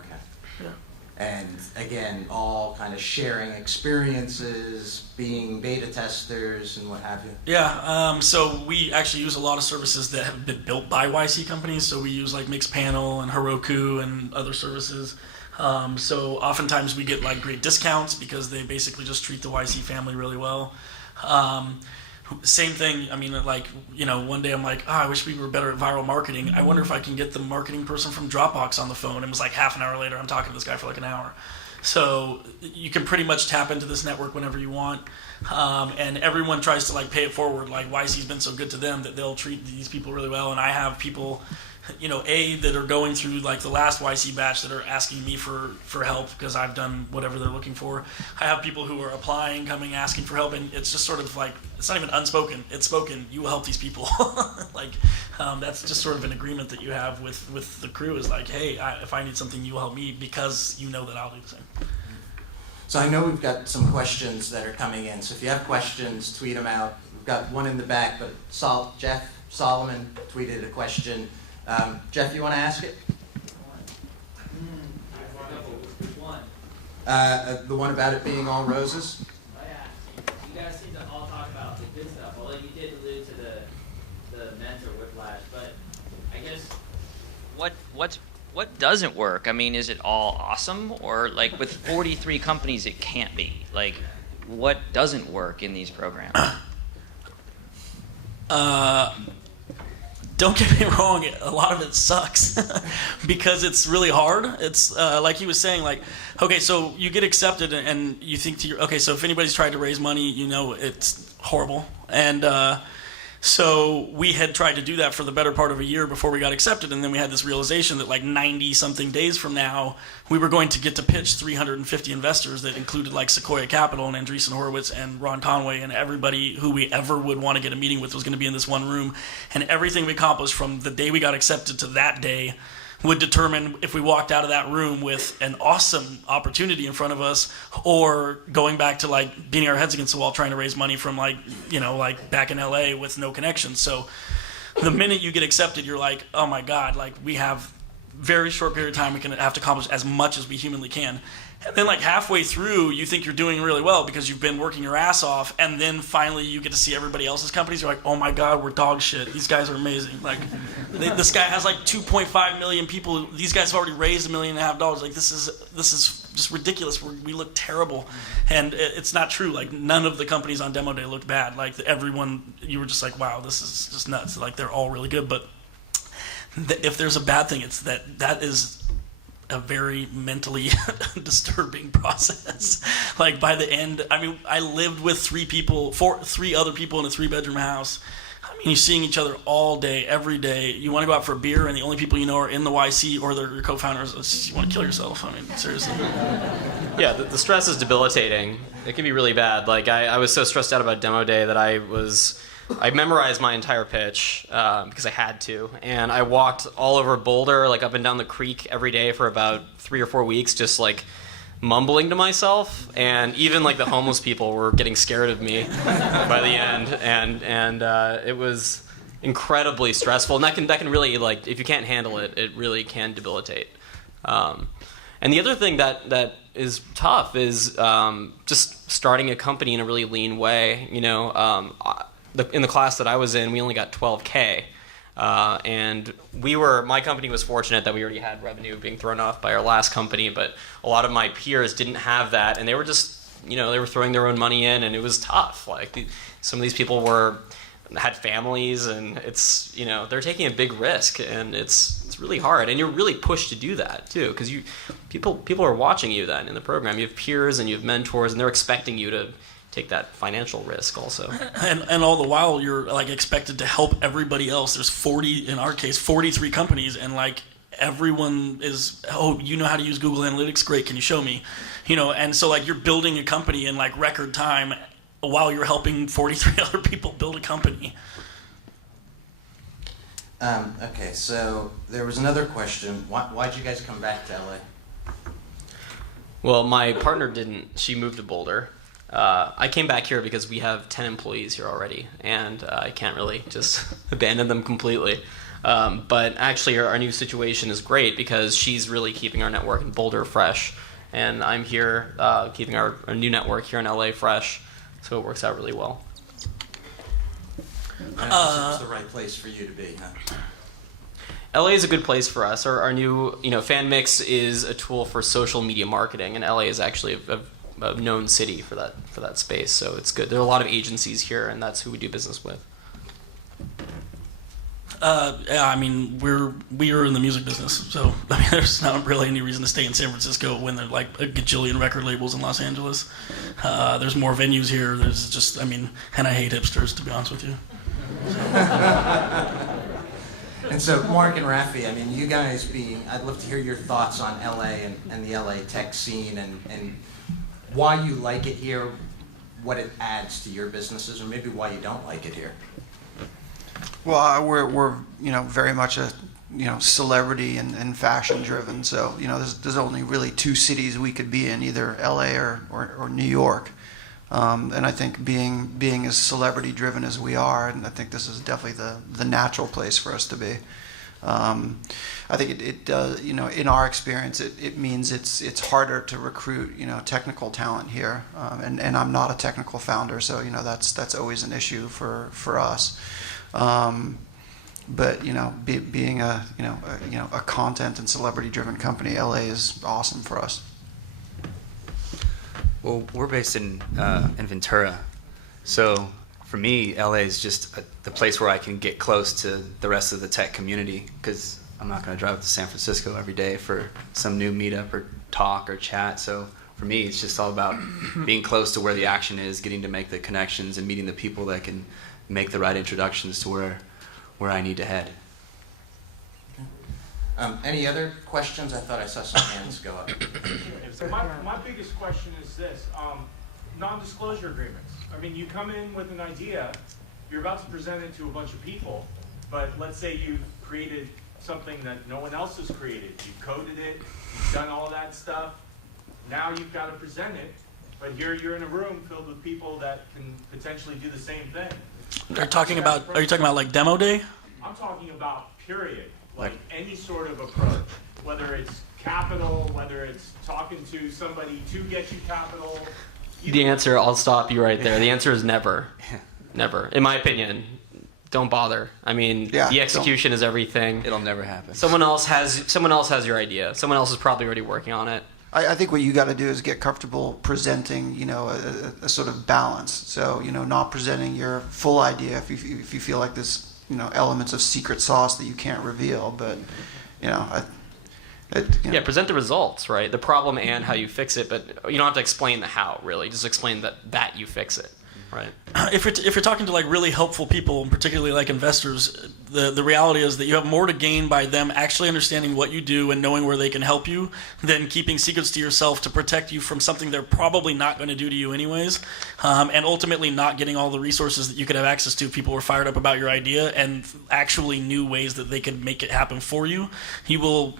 Yeah. And again, all kind of sharing experiences, being beta testers and what have you. Yeah, so we actually use a lot of services that have been built by YC companies. So we use like Mixpanel and Heroku and other services. So oftentimes we get like great discounts because they basically just treat the YC family really well. Same thing, I mean, like, one day I'm like, I wish we were better at viral marketing. I wonder if I can get the marketing person from Dropbox on the phone. It was like half an hour later, I'm talking to this guy for like an hour. So you can pretty much tap into this network whenever you want. And everyone tries to like pay it forward. Like YC's been so good to them that they'll treat these people really well. And I have people that are going through like the last YC batch that are asking me for help because I've done whatever they're looking for. I have people who are applying, coming, asking for help, and it's just sort of like, it's not even unspoken, it's spoken. You will help these people. That's just sort of an agreement that you have with the crew is like, hey, if I need something, you will help me because you know that I'll do the same. So I know we've got some questions that are coming in. So if you have questions, tweet them out. We've got one in the back, but Jeff Solomon tweeted a question. Jeff, you want to ask it? The one about it being all roses? Oh yeah. You guys seem to all talk about the good stuff, although you did allude to the mentor whiplash, but I guess what doesn't work? I mean, is it all awesome? Or like with 43 companies it can't be? Like what doesn't work in these programs? Don't get me wrong, a lot of it sucks because it's really hard. It's like he was saying, like, okay, so you get accepted and you think to your, okay, so if anybody's tried to raise money, it's horrible. And so we had tried to do that for the better part of a year before we got accepted, and then we had this realization that like 90-something days from now, we were going to get to pitch 350 investors that included like Sequoia Capital and Andreessen Horowitz and Ron Conway, and everybody who we ever would want to get a meeting with was going to be in this one room. And everything we accomplished from the day we got accepted to that day would determine if we walked out of that room with an awesome opportunity in front of us or going back to like beating our heads against the wall trying to raise money from like back in LA with no connection. So the minute you get accepted, you're like, oh my God, like we have very short period of time, we can have to accomplish as much as we humanly can. And then like halfway through, you think you're doing really well because you've been working your ass off, and then finally you get to see everybody else's companies. You're like, oh my God, we're dog shit. These guys are amazing. Like, this guy has like 2.5 million people. These guys have already raised $1.5 million. Like, this is just ridiculous. We look terrible, and it's not true. Like, none of the companies on demo day looked bad. Like, everyone, you were just like, wow, this is just nuts. Like, they're all really good. But if there's a bad thing, it's that is a very mentally disturbing process. Like by the end, I mean, I lived with three other people in a 3-bedroom house. I mean, you're seeing each other all day, every day. You want to go out for a beer, and the only people you know are in the YC or your co-founders. You want to kill yourself. I mean, seriously. Yeah, the stress is debilitating. It can be really bad. Like I was so stressed out about demo day that I memorized my entire pitch because I had to, and I walked all over Boulder, like up and down the creek every day for about 3 or 4 weeks, just like mumbling to myself. And even like the homeless people were getting scared of me by the end, and it was incredibly stressful. And that can really, like, if you can't handle it, it really can debilitate. And the other thing that is tough is just starting a company in a really lean way. In the class that I was in, we only got 12K, and my company was fortunate that we already had revenue being thrown off by our last company, but a lot of my peers didn't have that, and they were just, they were throwing their own money in, and it was tough. Like some of these people had families, and it's, they're taking a big risk, and it's really hard, and you're really pushed to do that too, because people are watching you then in the program. You have peers and you have mentors, and they're expecting you to take that financial risk also. And all the while you're like expected to help everybody else. There's in our case 43 companies, and like everyone is, oh, you know how to use Google Analytics, great, can you show me? And so like you're building a company in like record time while you're helping 43 other people build a company. Okay, so there was another question. Why'd you guys come back to LA? Well, my partner didn't. She moved to Boulder. I came back here because we have 10 employees here already, and I can't really just abandon them completely. But actually, our new situation is great because she's really keeping our network in Boulder fresh, and I'm here keeping our new network here in LA fresh, so it works out really well. It's the right place for you to be, huh? LA is a good place for us. Our new, FanMix is a tool for social media marketing, and LA is actually a known city for that space, so it's good. There are a lot of agencies here, and that's who we do business with. Yeah, I mean, we are in the music business, so I mean, there's not really any reason to stay in San Francisco when there's like a gajillion record labels in Los Angeles. There's more venues here. There's just, and I hate hipsters, to be honest with you. And so, Mark and Rafi, I mean, you guys I'd love to hear your thoughts on LA and the LA tech scene and why you like it here, what it adds to your businesses, or maybe why you don't like it here. Well, we're very much a celebrity and fashion driven. So there's only really two cities we could be in, either LA or New York. And I think being as celebrity driven as we are, and I think this is definitely the natural place for us to be. I think it does, in our experience, it means it's harder to recruit, technical talent here. And I'm not a technical founder, so that's always an issue for us. But being a content and celebrity driven company, LA is awesome for us. Well, we're based in Ventura, so for me, LA is just the place where I can get close to the rest of the tech community, because I'm not going to drive to San Francisco every day for some new meetup or talk or chat. So for me, it's just all about being close to where the action is, getting to make the connections and meeting the people that can make the right introductions to where I need to head. Any other questions? I thought I saw some hands go up. So my biggest question is this, non-disclosure agreements. I mean, you come in with an idea, you're about to present it to a bunch of people, but let's say you've created something that no one else has created. You've coded it, you've done all that stuff. Now you've got to present it, but here you're in a room filled with people that can potentially do the same thing. Are you talking about like demo day? I'm talking about period, like any sort of approach, whether it's capital, whether it's talking to somebody to get you capital. The answer, I'll stop you right there. The answer is never. Never. In my opinion, don't bother. I mean, the execution is everything. It'll never happen. Someone else has your idea. Someone else is probably already working on it. I think what you got to do is get comfortable presenting, a sort of balance. So, not presenting your full idea if you feel like there's, elements of secret sauce that you can't reveal. But, present the results, right? The problem and how you fix it, but you don't have to explain the how, really. Just explain that you fix it, right? If you're talking to like really helpful people, particularly like investors, the reality is that you have more to gain by them actually understanding what you do and knowing where they can help you than keeping secrets to yourself to protect you from something they're probably not going to do to you anyways, and ultimately not getting all the resources that you could have access to if people were fired up about your idea and actually knew ways that they could make it happen for you. You will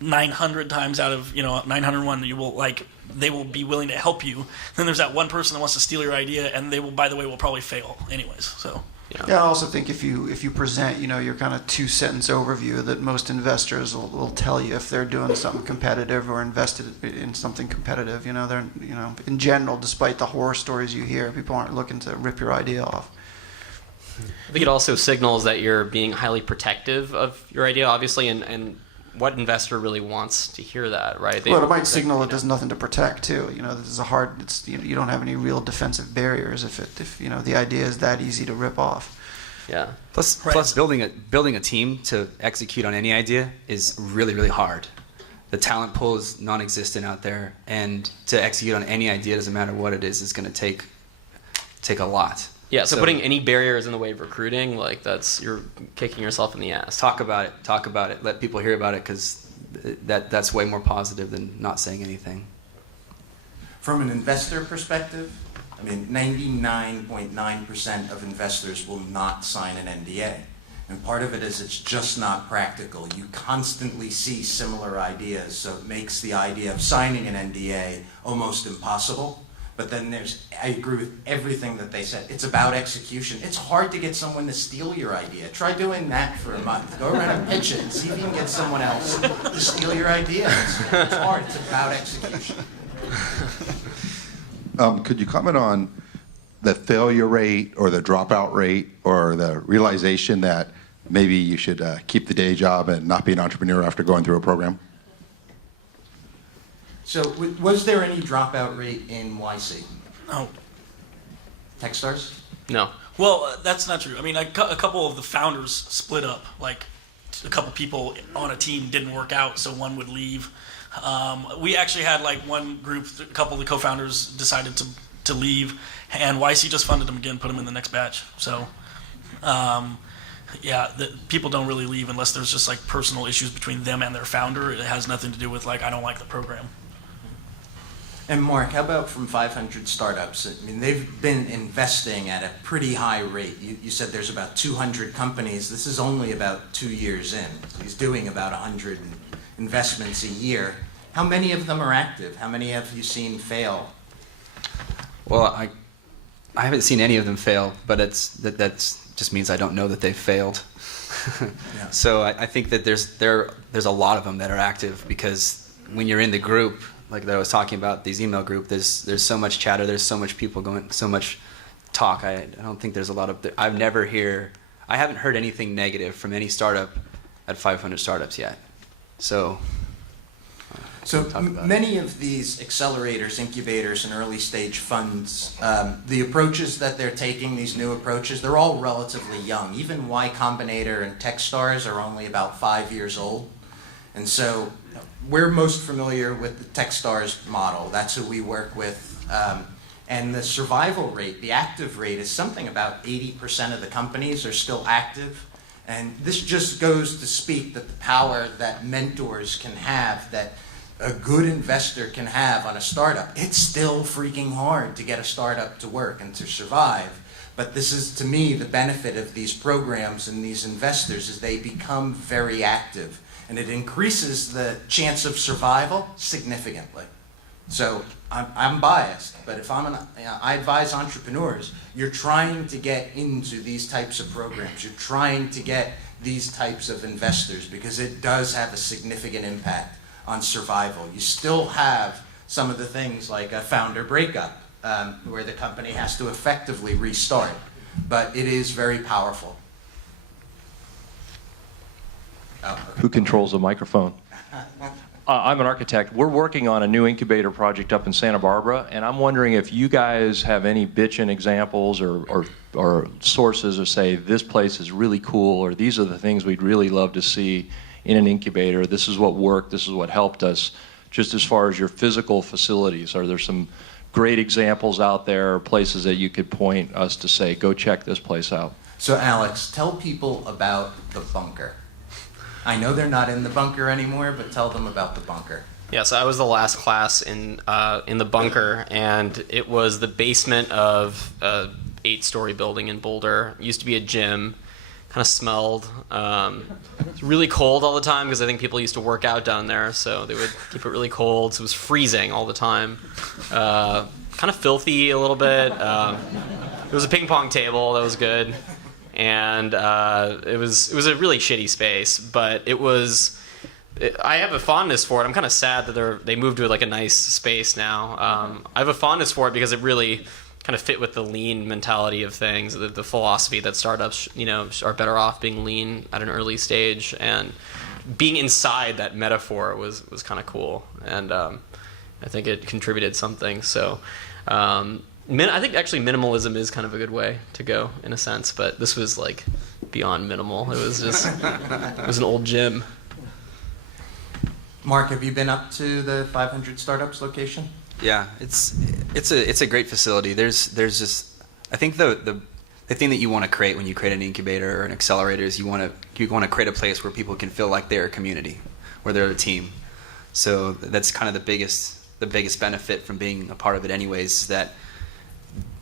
900 times out of 901 they will be willing to help you. Then there's that one person that wants to steal your idea, and they will, by the way, will probably fail anyways. So I also think if you present your kind of 2-sentence overview, that most investors will tell you if they're doing something competitive or invested in something competitive. They're in general, despite the horror stories you hear, people aren't looking to rip your idea off. I think it also signals that you're being highly protective of your idea, obviously, and what investor really wants to hear that, right? Well, it might signal that there's nothing to protect too. This is you don't have any real defensive barriers if the idea is that easy to rip off. Yeah. Plus building a team to execute on any idea is really, really hard. The talent pool is non-existent out there, and to execute on any idea, doesn't matter what it is going to take a lot. Yeah, so putting any barriers in the way of recruiting, you're kicking yourself in the ass. Talk about it. Let people hear about it, because that's way more positive than not saying anything. From an investor perspective, I mean, 99.9% of investors will not sign an NDA. And part of it is it's just not practical. You constantly see similar ideas, so it makes the idea of signing an NDA almost impossible. But then I agree with everything that they said. It's about execution. It's hard to get someone to steal your idea. Try doing that for a month. Go around and pitch it and see if you can get someone else to steal your idea. It's hard. It's about execution. Could you comment on the failure rate or the dropout rate or the realization that maybe you should keep the day job and not be an entrepreneur after going through a program? So was there any dropout rate in YC? No. TechStars? No. Well, that's not true. I mean, a couple of the founders split up. Like, a couple people on a team didn't work out, so one would leave. We actually had one group, a couple of the co-founders decided to leave, and YC just funded them again, put them in the next batch. So Yeah, people don't really leave unless there's just like personal issues between them and their founder. It has nothing to do with like, I don't like the program. And Mark, how about from 500 startups? I mean, they've been investing at a pretty high rate. You said there's about 200 companies. This is only about 2 years in. So he's doing about 100 investments a year. How many of them are active? How many have you seen fail? Well, I haven't seen any of them fail, but that's just means I don't know that they've failed. Yeah. So I think that there's a lot of them that are active, because when you're in the group, like that I was talking about, these email group, there's so much chatter, there's so much people going, so much talk. I don't think there's a lot of, I haven't heard anything negative from any startup at 500 startups yet. So many of these accelerators, incubators, and early stage funds, the approaches that they're taking, these new approaches, they're all relatively young. Even Y-Combinator and TechStars are only about 5 years old. And so we're most familiar with the TechStars model. That's who we work with. And the survival rate, the active rate, is something about 80% of the companies are still active. And this just goes to speak that the power that mentors can have, that a good investor can have on a startup. It's still freaking hard to get a startup to work and to survive. But this is, to me, the benefit of these programs and these investors, is they become very active. And it increases the chance of survival significantly. So I'm biased, but if I advise entrepreneurs, you're trying to get into these types of programs. You're trying to get these types of investors, because it does have a significant impact on survival. You still have some of the things like a founder breakup, where the company has to effectively restart, but it is very powerful. Oh, okay. Who controls the microphone? I'm an architect. We're working on a new incubator project up in Santa Barbara, and I'm wondering if you guys have any bitchin' examples or sources, or say this place is really cool, or these are the things we'd really love to see in an incubator. This is what worked. This is what helped us. Just as far as your physical facilities, are there some great examples out there, places that you could point us to say, go check this place out? So Alex, tell people about the bunker. I know they're not in the bunker anymore, but tell them about the bunker. Yeah, so I was the last class in the bunker, and it was the basement of a 8-story building in Boulder. It used to be a gym. Kind of smelled. It's really cold all the time, because I think people used to work out down there, so they would keep it really cold. So it was freezing all the time. Kind of filthy a little bit. There was a ping pong table that was good. And it was a really shitty space, but I have a fondness for it. I'm kind of sad that they moved to like a nice space now. I have a fondness for it because it really kind of fit with the lean mentality of things, the philosophy that startups, are better off being lean at an early stage, and being inside that metaphor was kind of cool, and I think it contributed something. So. I think actually minimalism is kind of a good way to go in a sense, but this was like beyond minimal. It was just, it was an old gym. Mark, have you been up to the 500 Startups location? Yeah, it's a great facility. There's just, I think the thing that you want to create when you create an incubator or an accelerator is you want to create a place where people can feel like they're a community, where they're a team. So that's kind of the biggest benefit from being a part of it anyways, is that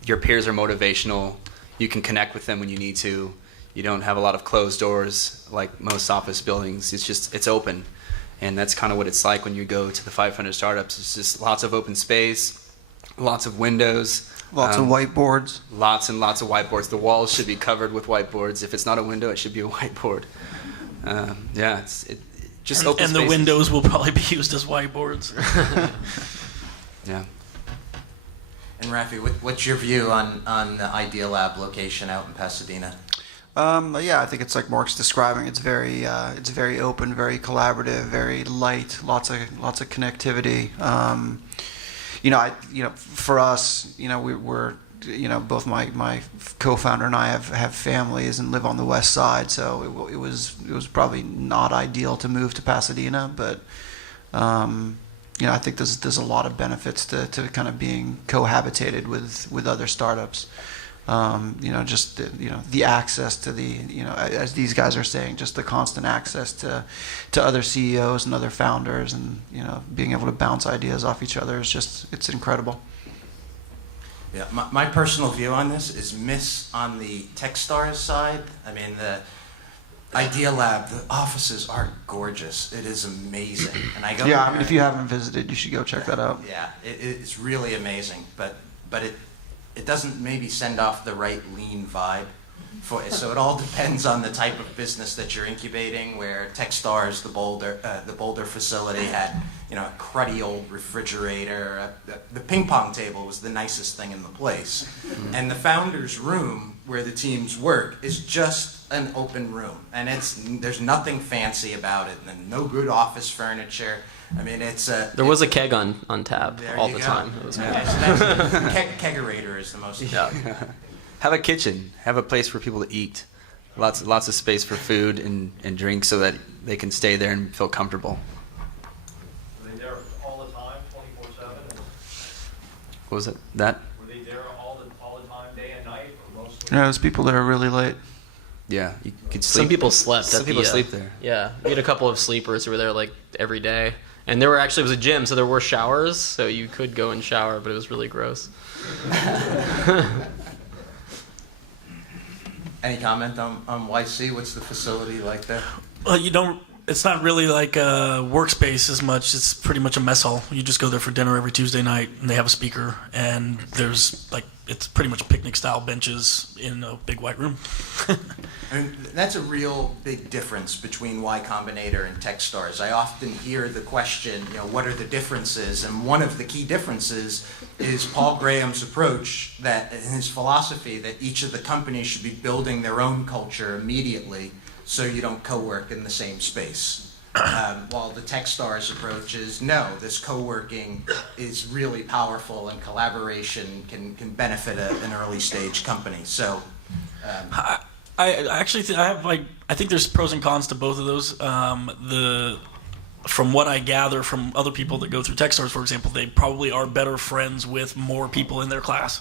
your peers are motivational. You can connect with them when you need to. You don't have a lot of closed doors like most office buildings. It's open. And that's kind of what it's like when you go to the 500 startups. It's just lots of open space, lots of windows. Lots of whiteboards. Lots and lots of whiteboards. The walls should be covered with whiteboards. If it's not a window, it should be a whiteboard. Just open spaces. And the windows will probably be used as whiteboards. Yeah. And Rafi, what's your view on the Idealab location out in Pasadena? Yeah, I think it's like Mark's describing. It's very open, very collaborative, very light. Lots of connectivity. For us, we're both my co-founder and I have families and live on the west side, so it was probably not ideal to move to Pasadena, but. I think there's a lot of benefits to kind of being cohabitated with other startups. Just the access to the, as these guys are saying, just the constant access to other CEOs and other founders, and being able to bounce ideas off each other is it's incredible. Yeah, my personal view on this is miss on the TechStars side. I mean, the Idealab, the offices are gorgeous. It is amazing, and I go. Yeah, I mean, if you haven't visited, you should go check that out. Yeah, it's really amazing, but it doesn't maybe send off the right lean vibe. So it all depends on the type of business that you're incubating. Where TechStars, the Boulder facility had, a cruddy old refrigerator. The ping pong table was the nicest thing in the place, and the founder's room where the teams work is just an open room, and there's nothing fancy about it, and no good office furniture. I mean, there was a keg on tap all the time. It was cool. Kegerator is the most. Yeah. Have a kitchen. Have a place for people to eat. Lots of space for food and drink, so that they can stay there and feel comfortable. Were they there all the time, 24/7? What was it? That? Were they there all the time, day and night, or mostly? Yeah, there's people that are really late. Yeah, you could sleep. Some people slept. Some people sleep there. Yeah, we had a couple of sleepers who were there like every day, and there was a gym, so there were showers, so you could go and shower, but it was really gross. Any comment on YC? What's the facility like there? Well, it's not really like a workspace as much. It's pretty much a mess hall. You just go there for dinner every Tuesday night, and they have a speaker, and there's it's pretty much picnic style benches in a big white room. I mean, that's a real big difference between Y-Combinator and TechStars. I often hear the question, what are the differences? And one of the key differences is Paul Graham's approach, that his philosophy that each of the companies should be building their own culture immediately, so you don't co-work in the same space. While the TechStars approach is, no, this co-working is really powerful, and collaboration can benefit an early stage company. So, I actually I think there's pros and cons to both of those. From what I gather from other people that go through TechStars, for example, they probably are better friends with more people in their class.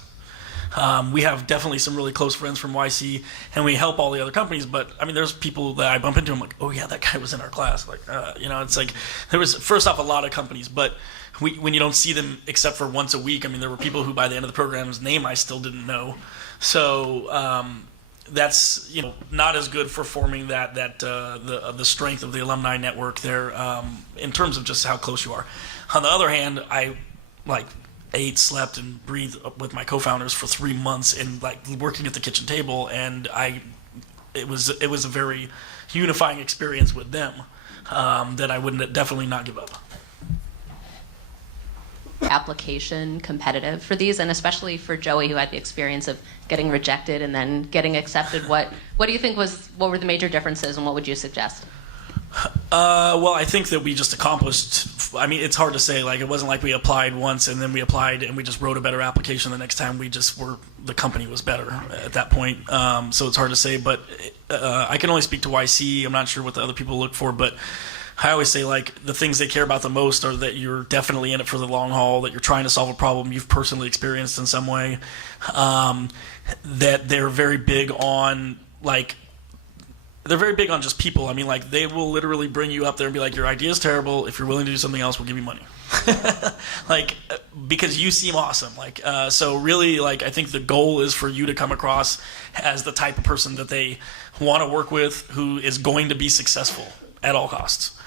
We have definitely some really close friends from YC, and we help all the other companies. But I mean, there's people that I bump into. I'm like, oh yeah, that guy was in our class. It's like there was first off a lot of companies, but when you don't see them except for once a week, I mean, there were people who by the end of the program's name I still didn't know. So that's not as good for forming the strength of the alumni network there in terms of just how close you are. On the other hand, I ate, slept, and breathed with my co-founders for 3 months, and working at the kitchen table, and it was a very unifying experience with them that I would definitely not give up. Application competitive for these, and especially for Joey, who had the experience of getting rejected and then getting accepted. What do you think what were the major differences, and what would you suggest? Well, I think that we just accomplished. I mean, it's hard to say. It wasn't like we applied once and then we applied and we just wrote a better application the next time. The company was better at that point. So it's hard to say. But I can only speak to YC. I'm not sure what the other people look for, but I always say the things they care about the most are that you're definitely in it for the long haul, that you're trying to solve a problem you've personally experienced in some way, that they're very big on they're very big on just people. I mean, they will literally bring you up there and be like, your idea is terrible. If you're willing to do something else, we'll give you money. Because you seem awesome. So really, I think the goal is for you to come across as the type of person that they want to work with, who is going to be successful at all costs.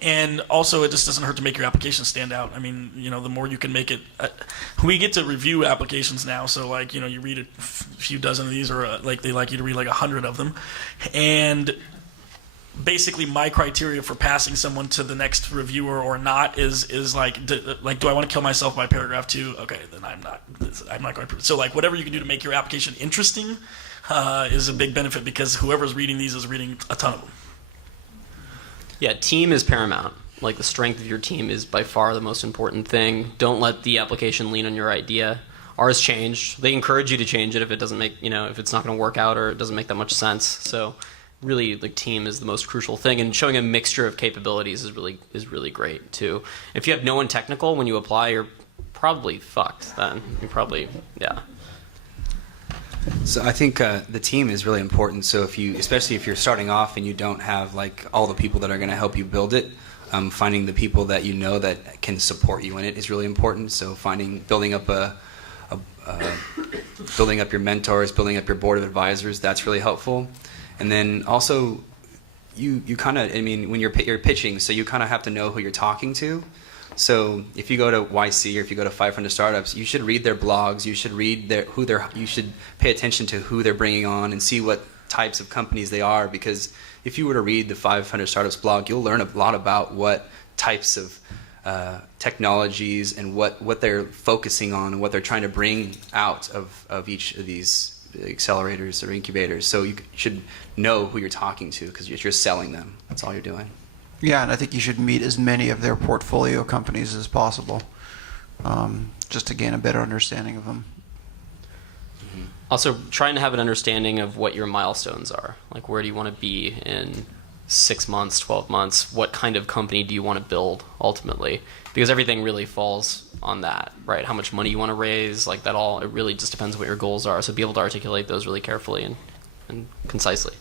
And also, it just doesn't hurt to make your application stand out. I mean, the more you can make it. We get to review applications now, so you read a few dozen of these, or they like you to read 100 of them, and basically my criteria for passing someone to the next reviewer or not is do I want to kill myself by paragraph 2? Okay, then I'm not going to. So whatever you can do to make your application interesting is a big benefit, because whoever's reading these is reading a ton of them. Yeah, team is paramount. The strength of your team is by far the most important thing. Don't let the application lean on your idea. Ours changed. They encourage you to change it if it doesn't make, if it's not going to work out or it doesn't make that much sense. So really, the team is the most crucial thing, and showing a mixture of capabilities is really great too. If you have no one technical when you apply, you're probably fucked then. You probably, yeah. So I think the team is really important. So especially if you're starting off and you don't have like all the people that are going to help you build it, finding the people that you know that can support you in it is really important. So building up building up your mentors, building up your board of advisors, that's really helpful. And then also, you kind of, I mean, when you're pitching, so you kind of have to know who you're talking to. So if you go to YC or if you go to 500 Startups, you should read their blogs. You should read you should pay attention to who they're bringing on and see what types of companies they are. Because if you were to read the 500 Startups blog, you'll learn a lot about what types of technologies and what they're focusing on and what they're trying to bring out of each of these accelerators or incubators. So you should know who you're talking to because you're selling them. That's all you're doing. Yeah, and I think you should meet as many of their portfolio companies as possible, just to gain a better understanding of them. Also, trying to have an understanding of what your milestones are. Like, where do you want to be in 6 months, 12 months? What kind of company do you want to build ultimately? Because everything really falls on that, right? How much money you want to raise, like that all, it really just depends what your goals are. So be able to articulate those really carefully and concisely.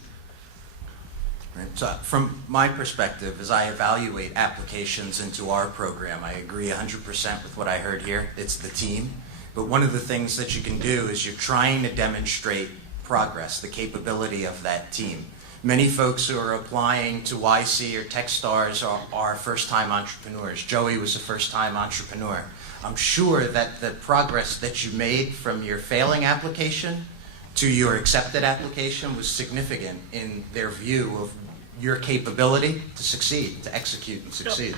Right. So from my perspective, as I evaluate applications into our program, I agree 100% with what I heard here. It's the team. But one of the things that you can do is you're trying to demonstrate progress, the capability of that team. Many folks who are applying to YC or TechStars are first-time entrepreneurs. Joey was a first-time entrepreneur. I'm sure that the progress that you made from your failing application to your accepted application was significant in their view of your capability to succeed, to execute and succeed.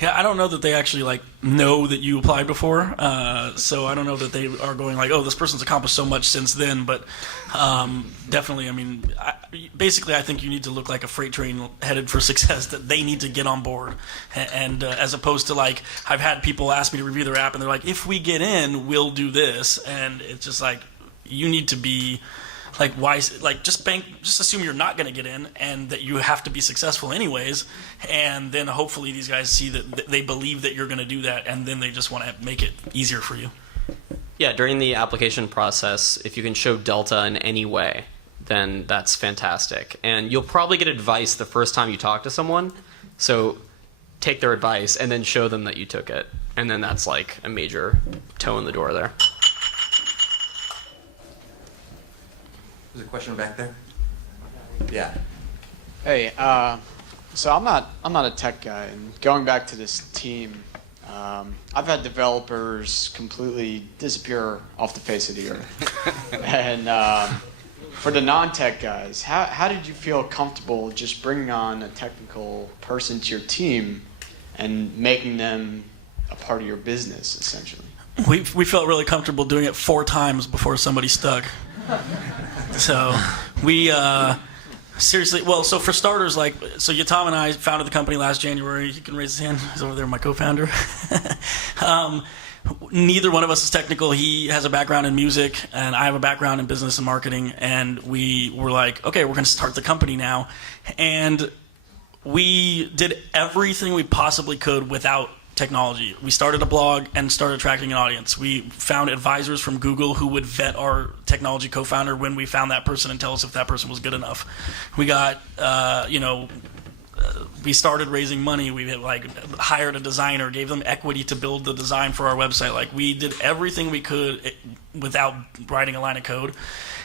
Yeah, I don't know that they actually know that you applied before, so I don't know that they are going like, oh, this person's accomplished so much since then. But definitely, I mean, basically, I think you need to look like a freight train headed for success that they need to get on board, and as opposed to I've had people ask me to review their app and they're like, if we get in, we'll do this, and it's just you need to be. Why? Just assume you're not going to get in, and that you have to be successful anyways, and then hopefully these guys see that they believe that you're going to do that, and then they just want to make it easier for you. Yeah, during the application process, if you can show delta in any way, then that's fantastic. And you'll probably get advice the first time you talk to someone, so take their advice and then show them that you took it, and then that's a major toe in the door there. There's a question back there. Yeah. Hey, so I'm not a tech guy, and going back to this team, I've had developers completely disappear off the face of the earth. And for the non-tech guys, how did you feel comfortable just bringing on a technical person to your team and making them a part of your business, essentially? We felt really comfortable doing it 4 times before somebody stuck. So we seriously, well, so for starters, so Yatam and I founded the company last January. He can raise his hand. He's over there, my co-founder. Neither one of us is technical. He has a background in music, and I have a background in business and marketing. And we were like, okay, we're going to start the company now. And we did everything we possibly could without technology. We started a blog and started attracting an audience. We found advisors from Google who would vet our technology co-founder when we found that person and tell us if that person was good enough. We got, we started raising money. We hired a designer, gave them equity to build the design for our website. We did everything we could without writing a line of code.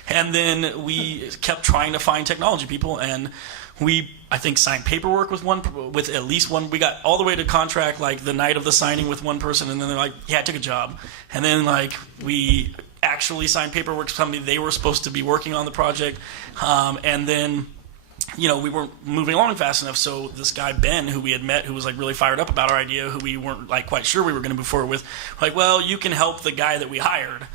And then we kept trying to find technology people, and we, I think, signed paperwork with at least one. We got all the way to contract the night of the signing with one person, and then they're like, yeah, I took a job. And then we actually signed paperwork with somebody. They were supposed to be working on the project. And then, we weren't moving along fast enough. So this guy, Ben, who we had met, who was really fired up about our idea, who we weren't quite sure we were going to move forward with, well, you can help the guy that we hired.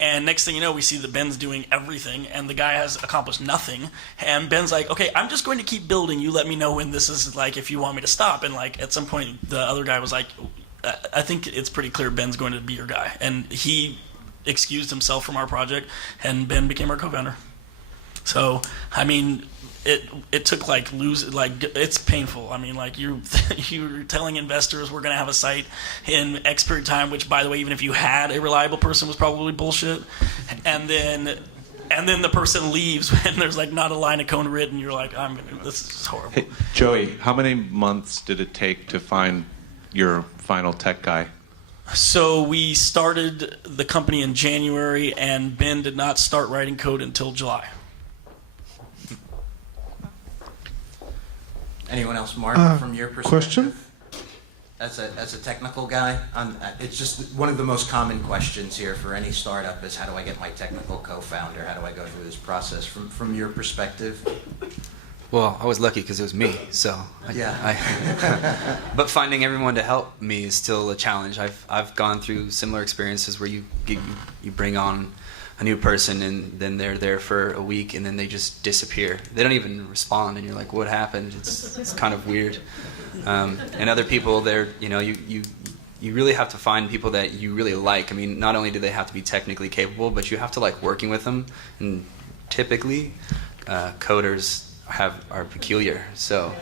And next thing you know, we see that Ben's doing everything, and the guy has accomplished nothing. And Ben's like, okay, I'm just going to keep building. You let me know when this is if you want me to stop. And at some point, the other guy was like, I think it's pretty clear Ben's going to be your guy. And he excused himself from our project, and Ben became our co-founder. So, I mean, it took it's painful. I mean, you're telling investors we're going to have a site in X period of time, which, by the way, even if you had a reliable person, was probably bullshit. And then and then the person leaves and there's like not a line of code written. You're like, this is horrible. Hey, Joey, how many months did it take to find your final tech guy? So we started the company in January, and Ben did not start writing code until July. Anyone else, Mark, from your perspective? Question? As a technical guy, it's just one of the most common questions here for any startup is how do I get my technical co-founder? How do I go through this process? From your perspective? Well, I was lucky because it was me, so yeah. But finding everyone to help me is still a challenge. I've gone through similar experiences where you bring on a new person and then they're there for a week and then they just disappear. They don't even respond, and you're like, what happened? It's kind of weird. And other people, you really have to find people that you really like. I mean, not only do they have to be technically capable, but you have to like working with them. And typically, coders are peculiar. So,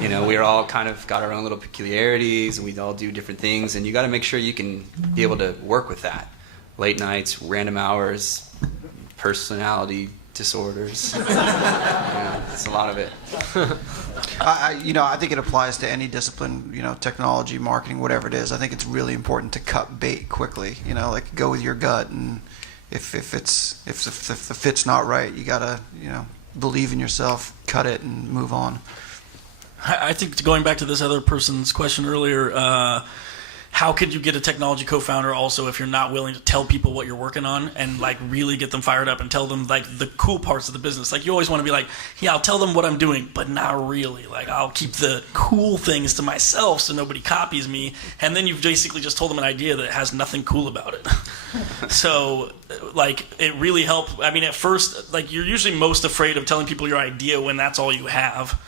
we're all kind of got our own little peculiarities, and we all do different things. And you got to make sure you can be able to work with that. Late nights, random hours, personality disorders. It's a lot of it. I think it applies to any discipline, technology, marketing, whatever it is. I think it's really important to cut bait quickly, like go with your gut, and if the fit's not right, you gotta, believe in yourself, cut it, and move on. I think going back to this other person's question earlier, how could you get a technology co-founder also if you're not willing to tell people what you're working on and like really get them fired up and tell them like the cool parts of the business? Like you always want to be like, yeah, I'll tell them what I'm doing, but not really. Like I'll keep the cool things to myself so nobody copies me. And then you've basically just told them an idea that has nothing cool about it. So like it really helped. I mean, at first, like you're usually most afraid of telling people your idea when that's all you have.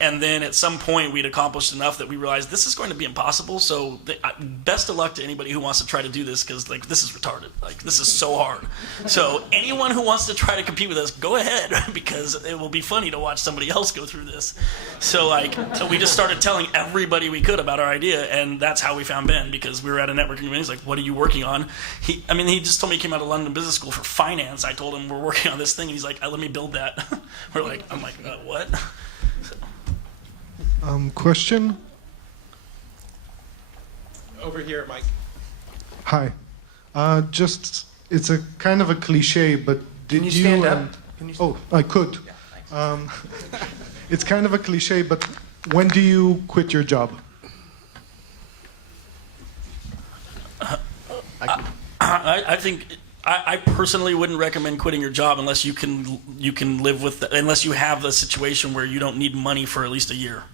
And then at some point we'd accomplished enough that we realized this is going to be impossible. So best of luck to anybody who wants to try to do this, because like this is retarded. Like this is so hard. So anyone who wants to try to compete with us, go ahead, because it will be funny to watch somebody else go through this. So we just started telling everybody we could about our idea, and that's how we found Ben, because we were at a networking event. He's like, "What are you working on?" He just told me he came out of London Business School for finance. I told him we're working on this thing, and he's like, "Let me build that." I'm like, what? Question? Over here, Mike. Hi. It's a kind of a cliche, but did you stand up? I could. Yeah, it's kind of a cliche, but when do you quit your job? I think I personally wouldn't recommend quitting your job unless you can live with unless you have the situation where you don't need money for at least a year.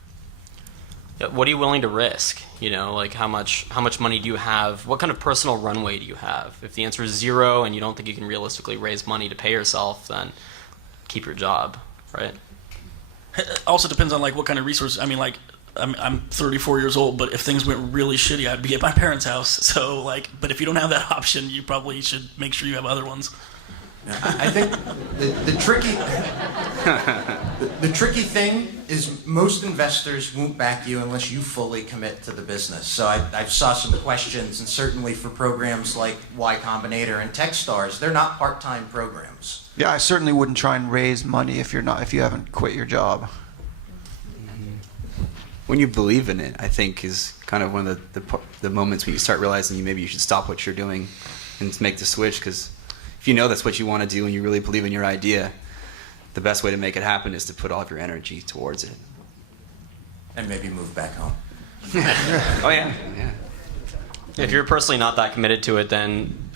What are you willing to risk? Like how much money do you have? What kind of personal runway do you have? If the answer is 0 and you don't think you can realistically raise money to pay yourself, then keep your job, right? It also depends on like what kind of resources. I mean, like I'm 34 years old, but if things went really shitty, I'd be at my parents' house. So but if you don't have that option, you probably should make sure you have other ones. I think the tricky thing is most investors won't back you unless you fully commit to the business. So I saw some questions, and certainly for programs like Y-Combinator and TechStars, they're not part-time programs. Yeah, I certainly wouldn't try and raise money if you haven't quit your job. When you believe in it, I think is kind of one of the moments when you start realizing maybe you should stop what you're doing and make the switch, because if you know that's what you want to do and you really believe in your idea, the best way to make it happen is to put all of your energy towards it. And maybe move back home. Oh, yeah. If you're personally not that committed to it, then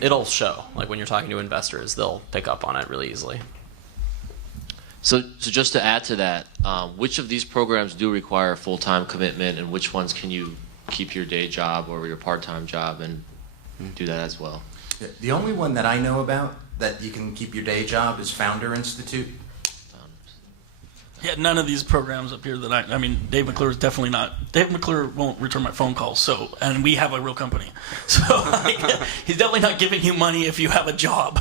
it'll show. Like when you're talking to investors, they'll pick up on it really easily. So just to add to that, which of these programs do require full-time commitment, and which ones can you keep your day job or your part-time job and do that as well? The only one that I know about that you can keep your day job is Founder Institute. Yeah, none of these programs up here that I mean, Dave McClure is definitely not. Dave McClure won't return my phone calls, and we have a real company. So he's definitely not giving you money if you have a job.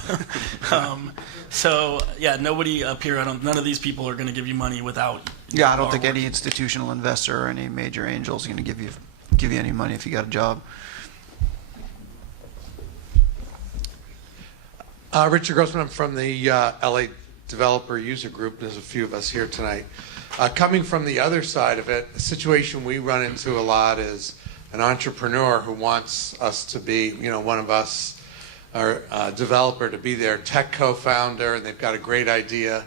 So yeah, nobody up here, none of these people are going to give you money without. Yeah, I don't think any institutional investor or any major angel is going to give you any money if you got a job. Richard Grossman, I'm from the LA Developer User Group. There's a few of us here tonight. Coming from the other side of it, the situation we run into a lot is an entrepreneur who wants us to be, one of us, or a developer, to be their tech co-founder, and they've got a great idea.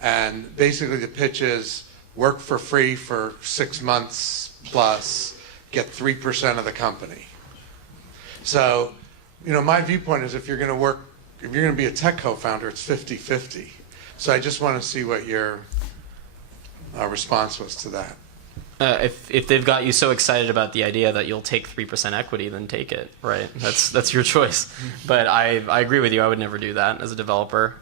And basically the pitch is work for free for 6 months plus, get 3% of the company. So, my viewpoint is if you're going to be a tech co-founder, it's 50-50. So I just want to see what your response was to that. If they've got you so excited about the idea that you'll take 3% equity, then take it, right? That's your choice. But I agree with you. I would never do that as a developer.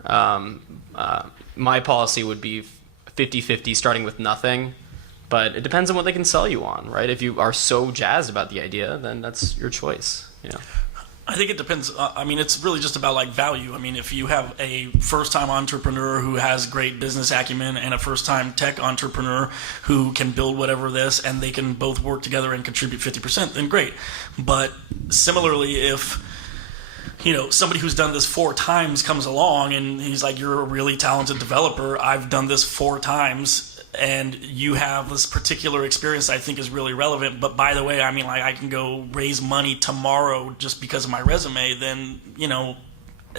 My policy would be 50-50 starting with nothing. But it depends on what they can sell you on, right? If you are so jazzed about the idea, then that's your choice. I think it depends. It's really just about like value. If you have a first-time entrepreneur who has great business acumen and a first-time tech entrepreneur who can build whatever this, and they can both work together and contribute 50%, then great. But similarly, if somebody who's done this 4 times comes along and he's like, you're a really talented developer, I've done this 4 times, and you have this particular experience I think is really relevant, but by the way, I can go raise money tomorrow just because of my resume, then,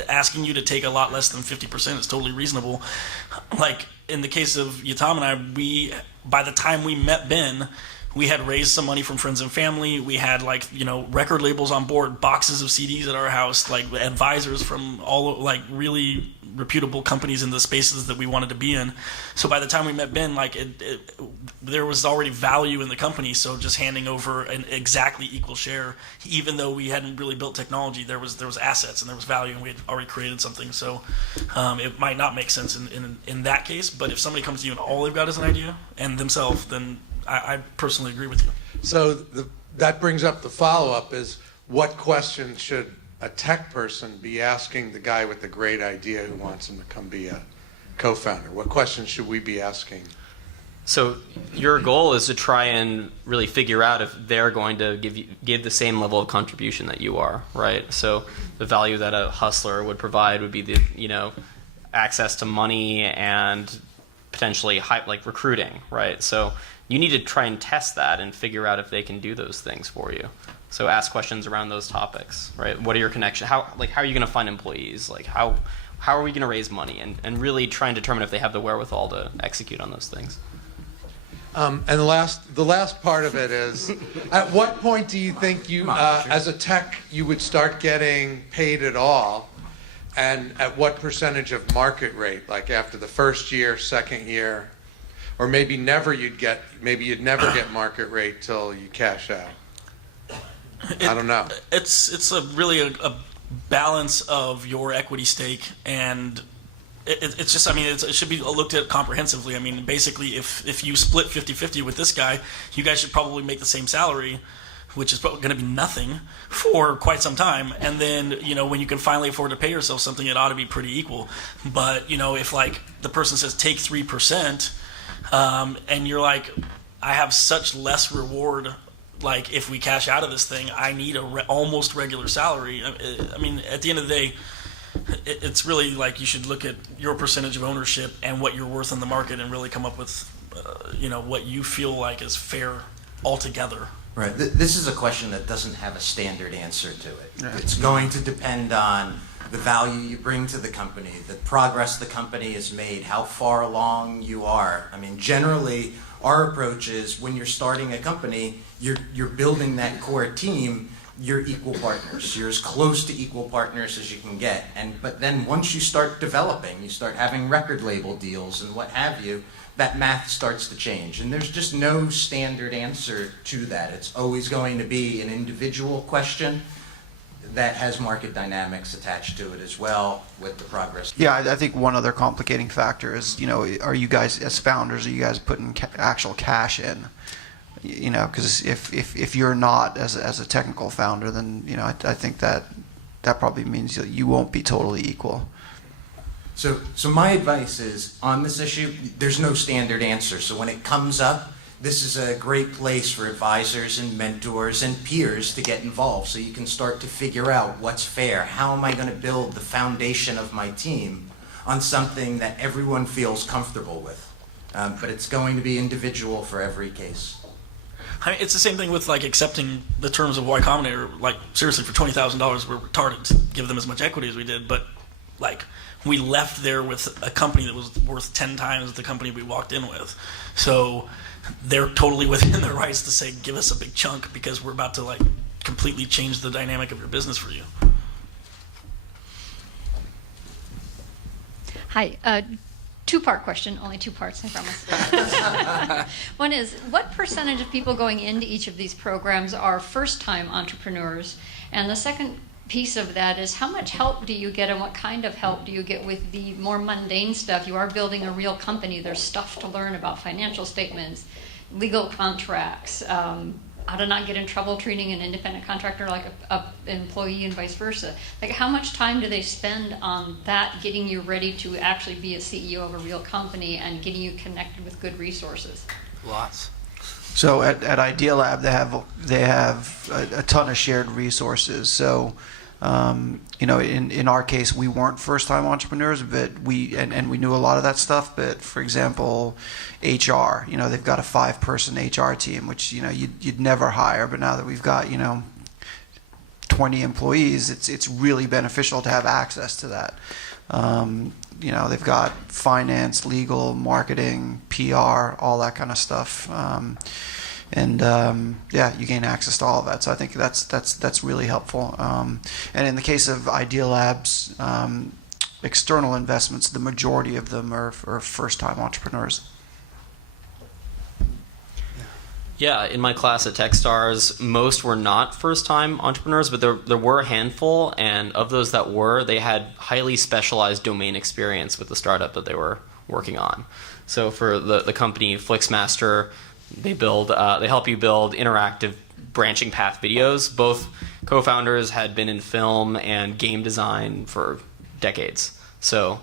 asking you to take a lot less than 50% is totally reasonable. Like, in the case of Yotam and I, by the time we met Ben, we had raised some money from friends and family. We had record labels on board, boxes of CDs at our house, advisors from all really reputable companies in the spaces that we wanted to be in. So by the time we met Ben, there was already value in the company. So just handing over an exactly equal share, even though we hadn't really built technology, there was assets and there was value, and we had already created something. So it might not make sense in that case. But if somebody comes to you and all they've got is an idea and themselves, then I personally agree with you. So that brings up the follow-up is, what questions should a tech person be asking the guy with the great idea who wants him to come be a co-founder? What questions should we be asking? So your goal is to try and really figure out if they're going to give the same level of contribution that you are, right? So the value that a hustler would provide would be the access to money and potentially recruiting, right? So you need to try and test that and figure out if they can do those things for you. So ask questions around those topics, right? What are your connections? How are you going to find employees? How are we going to raise money? And really try and determine if they have the wherewithal to execute on those things. And the last part of it is, at what point do you think you, as a tech, you would start getting paid at all? And at what percentage of market rate? Like after the first year, second year? Or maybe you'd never get market rate till you cash out. I don't know. It's really a balance of your equity stake, and it's just, it should be looked at comprehensively. Basically, if you split 50-50 with this guy, you guys should probably make the same salary, which is probably going to be nothing for quite some time. And then, when you can finally afford to pay yourself something, it ought to be pretty equal. But, if the person says take 3%, and you're like, I have such less reward, if we cash out of this thing, I need almost regular salary. At the end of the day, it's really you should look at your percentage of ownership and what you're worth in the market and really come up with, what you feel like is fair altogether. Right. This is a question that doesn't have a standard answer to it. Right. It's going to depend on the value you bring to the company, the progress the company has made, how far along you are. Generally, our approach is when you're starting a company, you're building that core team, you're equal partners. You're as close to equal partners as you can get. But then once you start developing, you start having record label deals and what have you, that math starts to change. And there's just no standard answer to that. It's always going to be an individual question that has market dynamics attached to it as well with the progress. Yeah, I think one other complicating factor is, are you guys, as founders, are you guys putting actual cash in? Because if you're not as a technical founder, then, I think that probably means you won't be totally equal. So my advice is, on this issue, there's no standard answer. So when it comes up, this is a great place for advisors and mentors and peers to get involved, so you can start to figure out what's fair. How am I going to build the foundation of my team on something that everyone feels comfortable with? But it's going to be individual for every case. I mean, it's the same thing with like accepting the terms of Y-Combinator. Like seriously, for $20,000, we're retarded to give them as much equity as we did. But like we left there with a company that was worth 10 times the company we walked in with. So they're totally within their rights to say, give us a big chunk because we're about to like completely change the dynamic of your business for you. Hi. Two-part question, only 2 parts, I promise. One is, what percentage of people going into each of these programs are first-time entrepreneurs? And the second piece of that is, how much help do you get and what kind of help do you get with the more mundane stuff? You are building a real company. There's stuff to learn about financial statements, legal contracts, how to not get in trouble treating an independent contractor like an employee and vice versa. Like, how much time do they spend on that, getting you ready to actually be a CEO of a real company and getting you connected with good resources? Lots. So at Idealab, they have a ton of shared resources. So in our case, we weren't first-time entrepreneurs, but we knew a lot of that stuff. But for example, HR, they've got a 5-person HR team, which you'd never hire. But now that we've got 20 employees, it's really beneficial to have access to that. They've got finance, legal, marketing, PR, all that kind of stuff. You gain access to all of that. So I think that's really helpful. And in the case of Idealab's external investments, the majority of them are first-time entrepreneurs. Yeah, in my class at TechStars, most were not first-time entrepreneurs, but there were a handful, and of those that were, they had highly specialized domain experience with the startup that they were working on. So for the company Flixmaster, they help you build interactive branching path videos. Both co-founders had been in film and game design for decades. So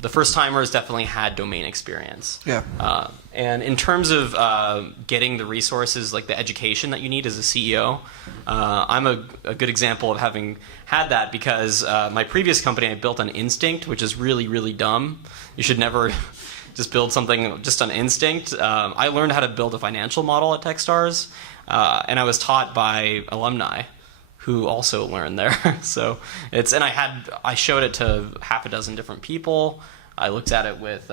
the first-timers definitely had domain experience. Yeah. And in terms of getting the resources, like the education that you need as a CEO, I'm a good example of having had that because my previous company I built on instinct, which is really, really dumb. You should never just build something just on instinct. I learned how to build a financial model at TechStars, and I was taught by alumni who also learned there. So I showed it to half a dozen different people. I looked at it with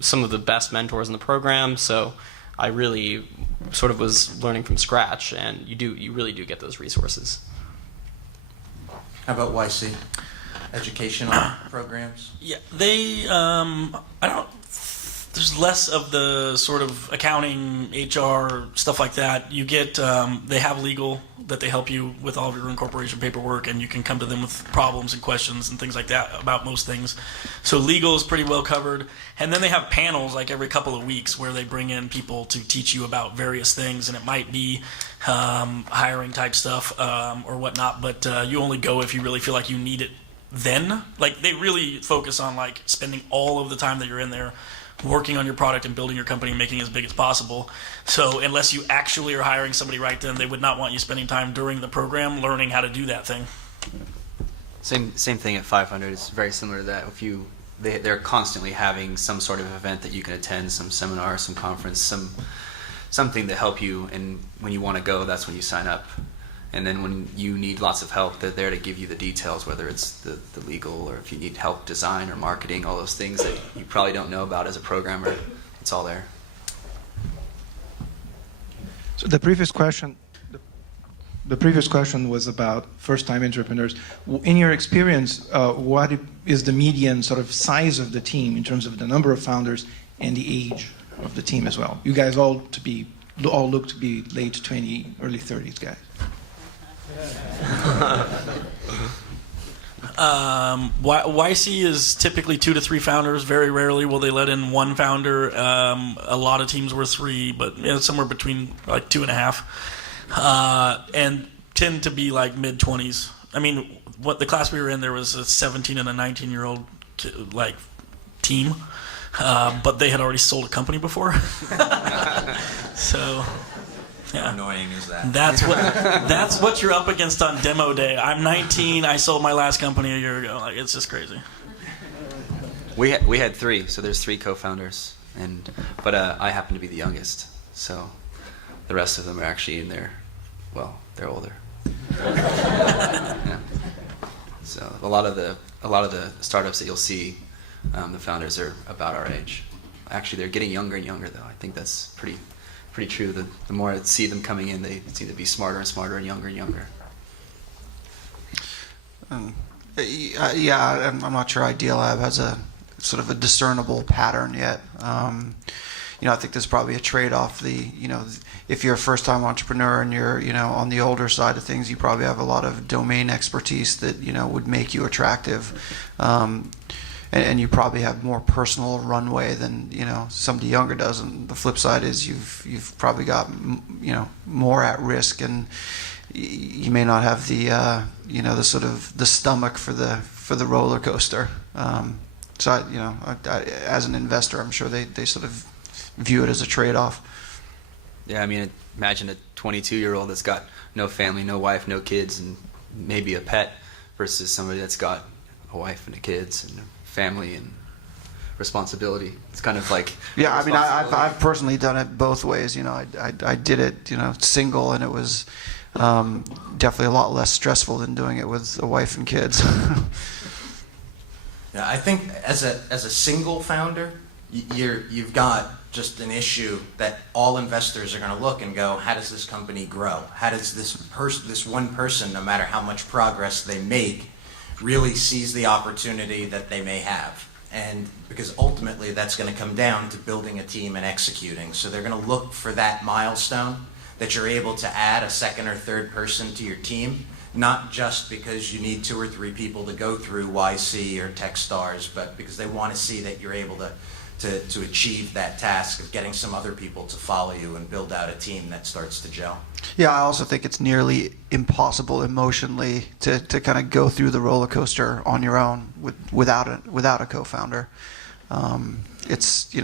some of the best mentors in the program. So I really sort of was learning from scratch, and you really do get those resources. How about YC? Educational programs? Yeah, there's less of the sort of accounting, HR, stuff like that. You get, they have legal that they help you with all of your incorporation paperwork, and you can come to them with problems and questions and things like that about most things. So legal is pretty well covered. And then they have panels like every couple of weeks where they bring in people to teach you about various things, and it might be hiring type stuff or whatnot, but you only go if you really feel like you need it then. Like, they really focus on like spending all of the time that you're in there working on your product and building your company and making it as big as possible. So unless you actually are hiring somebody right then, they would not want you spending time during the program learning how to do that thing. Same thing at 500. It's very similar to that. They're constantly having some sort of event that you can attend, some seminar, some conference, something to help you, and when you want to go, that's when you sign up. And then when you need lots of help, they're there to give you the details, whether it's the legal or if you need help design or marketing, all those things that you probably don't know about as a programmer. It's all there. So the previous question was about first-time entrepreneurs. In your experience, what is the median sort of size of the team in terms of the number of founders and the age of the team as well? You guys all look to be late 20, early 30s guys. YC is typically 2 to 3 founders. Very rarely will they let in 1 founder. A lot of teams were 3, but somewhere between like 2.5, and tend to be like mid-20s. I mean, what the class we were in, there was a 17 and a 19-year-old like team. But they had already sold a company before. So, yeah. How annoying is that? That's what you're up against on demo day. I'm 19. I sold my last company a year ago. Like, it's just crazy. We had 3, so there's 3 co-founders, but I happen to be the youngest, so the rest of them are actually they're older. Yeah. So a lot of the startups that you'll see, the founders are about our age. Actually, they're getting younger and younger, though. I think that's pretty true. The more I see them coming in, they seem to be smarter and smarter and younger and younger. Yeah, I'm not sure Idealab has a sort of a discernible pattern yet. I think there's probably a trade-off. If you're a first-time entrepreneur and you're, on the older side of things, you probably have a lot of domain expertise that, would make you attractive. And you probably have more personal runway than, somebody younger does. And the flip side is you've probably got, more at risk, and you may not have the, the sort of the stomach for the roller coaster. So, as an investor, I'm sure they sort of view it as a trade-off. Yeah, I mean, imagine a 22-year-old that's got no family, no wife, no kids, and maybe a pet, versus somebody that's got a wife and kids and a family and responsibility. It's kind of like... Yeah, I mean, I've personally done it both ways. I did it, single, and it was definitely a lot less stressful than doing it with a wife and kids. Yeah, I think as a single founder, you've got just an issue that all investors are going to look and go, how does this company grow? How does this one person, no matter how much progress they make, really sees the opportunity that they may have? And because ultimately that's going to come down to building a team and executing. So they're going to look for that milestone that you're able to add a second or third person to your team, not just because you need 2 or 3 people to go through YC or TechStars, but because they want to see that you're able to achieve that task of getting some other people to follow you and build out a team that starts to gel. Yeah, I also think it's nearly impossible emotionally to kind of go through the roller coaster on your own without a co-founder. It's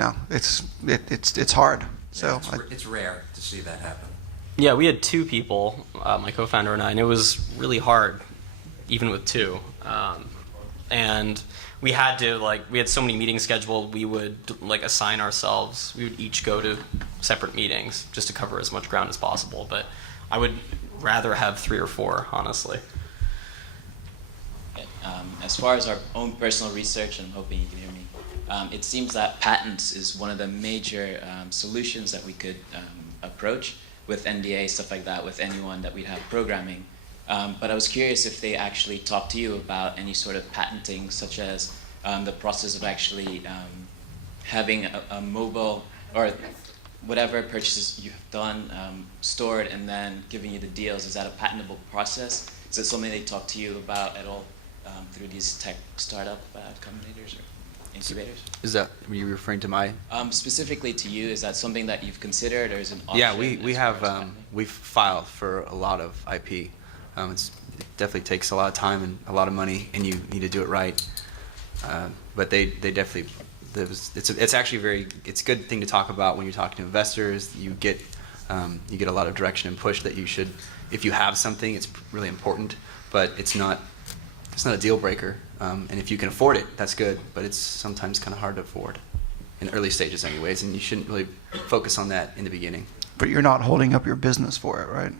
hard. So yeah, it's rare to see that happen. Yeah, we had 2 people, my co-founder and I, and it was really hard, even with 2. And we had so many meetings scheduled, we would assign ourselves, we would each go to separate meetings just to cover as much ground as possible. But I would rather have 3 or 4, honestly. As far as our own personal research, I'm hoping you can hear me, it seems that patents is one of the major solutions that we could approach with NDA, stuff like that, with anyone that we'd have programming. But I was curious if they actually talked to you about any sort of patenting, such as the process of actually having a mobile or whatever purchases you've done stored and then giving you the deals. Is that a patentable process? Is it something they talk to you about at all through these tech startup combinators or incubators? Were you referring to my? Specifically to you, is that something that you've considered, or is it an option? Yeah, we have we've filed for a lot of IP. It definitely takes a lot of time and a lot of money, and you need to do it right. But they definitely, it's actually it's a good thing to talk about when you're talking to investors. You get a lot of direction and push that you should, if you have something, it's really important, but it's not a deal breaker. And if you can afford it, that's good, but it's sometimes kind of hard to afford in early stages anyways, and you shouldn't really focus on that in the beginning. But you're not holding up your business for it, right?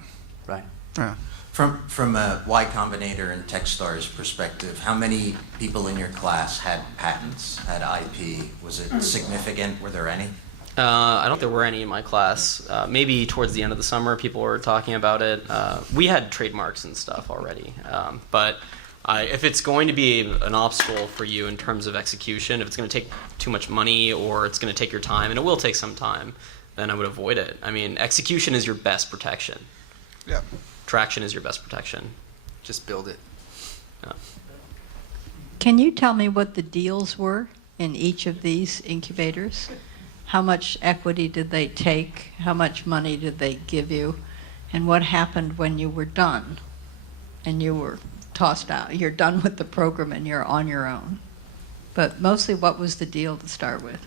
Right. Yeah. From a Y-Combinator and TechStars perspective, how many people in your class had patents, had IP? Was it significant? Were there any? I don't think there were any in my class. Maybe towards the end of the summer, people were talking about it. We had trademarks and stuff already. But if it's going to be an obstacle for you in terms of execution, if it's going to take too much money or it's going to take your time, and it will take some time, then I would avoid it. I mean, execution is your best protection. Yeah. Traction is your best protection. Just build it. Yeah. Can you tell me what the deals were in each of these incubators? How much equity did they take? How much money did they give you? And what happened when you were done and you were tossed out? You're done with the program and you're on your own. But mostly, what was the deal to start with?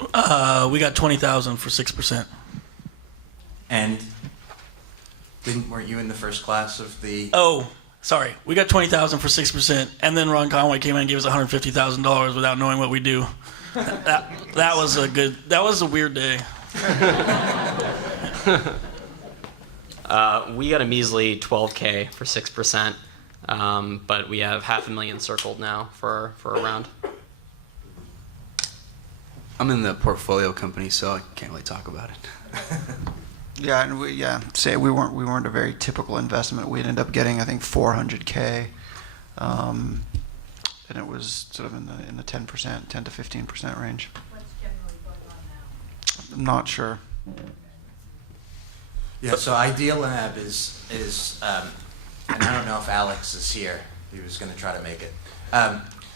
We got 20,000 for 6%. And weren't you in the first class of the? Oh, sorry. We got 20,000 for 6%, and then Ron Conway came in and gave us $150,000 without knowing what we do. That was a weird day. We got a measly $12K for 6%, but we have $500,000 circled now for a round. I'm in the portfolio company, so I can't really talk about it. Yeah, and we weren't a very typical investment. We'd end up getting, I think, $400K, and it was sort of in the 10%, 10 to 15% range. What's generally going on now? I'm not sure. Yeah, so Idealab is and I don't know if Alex is here. He was going to try to make it.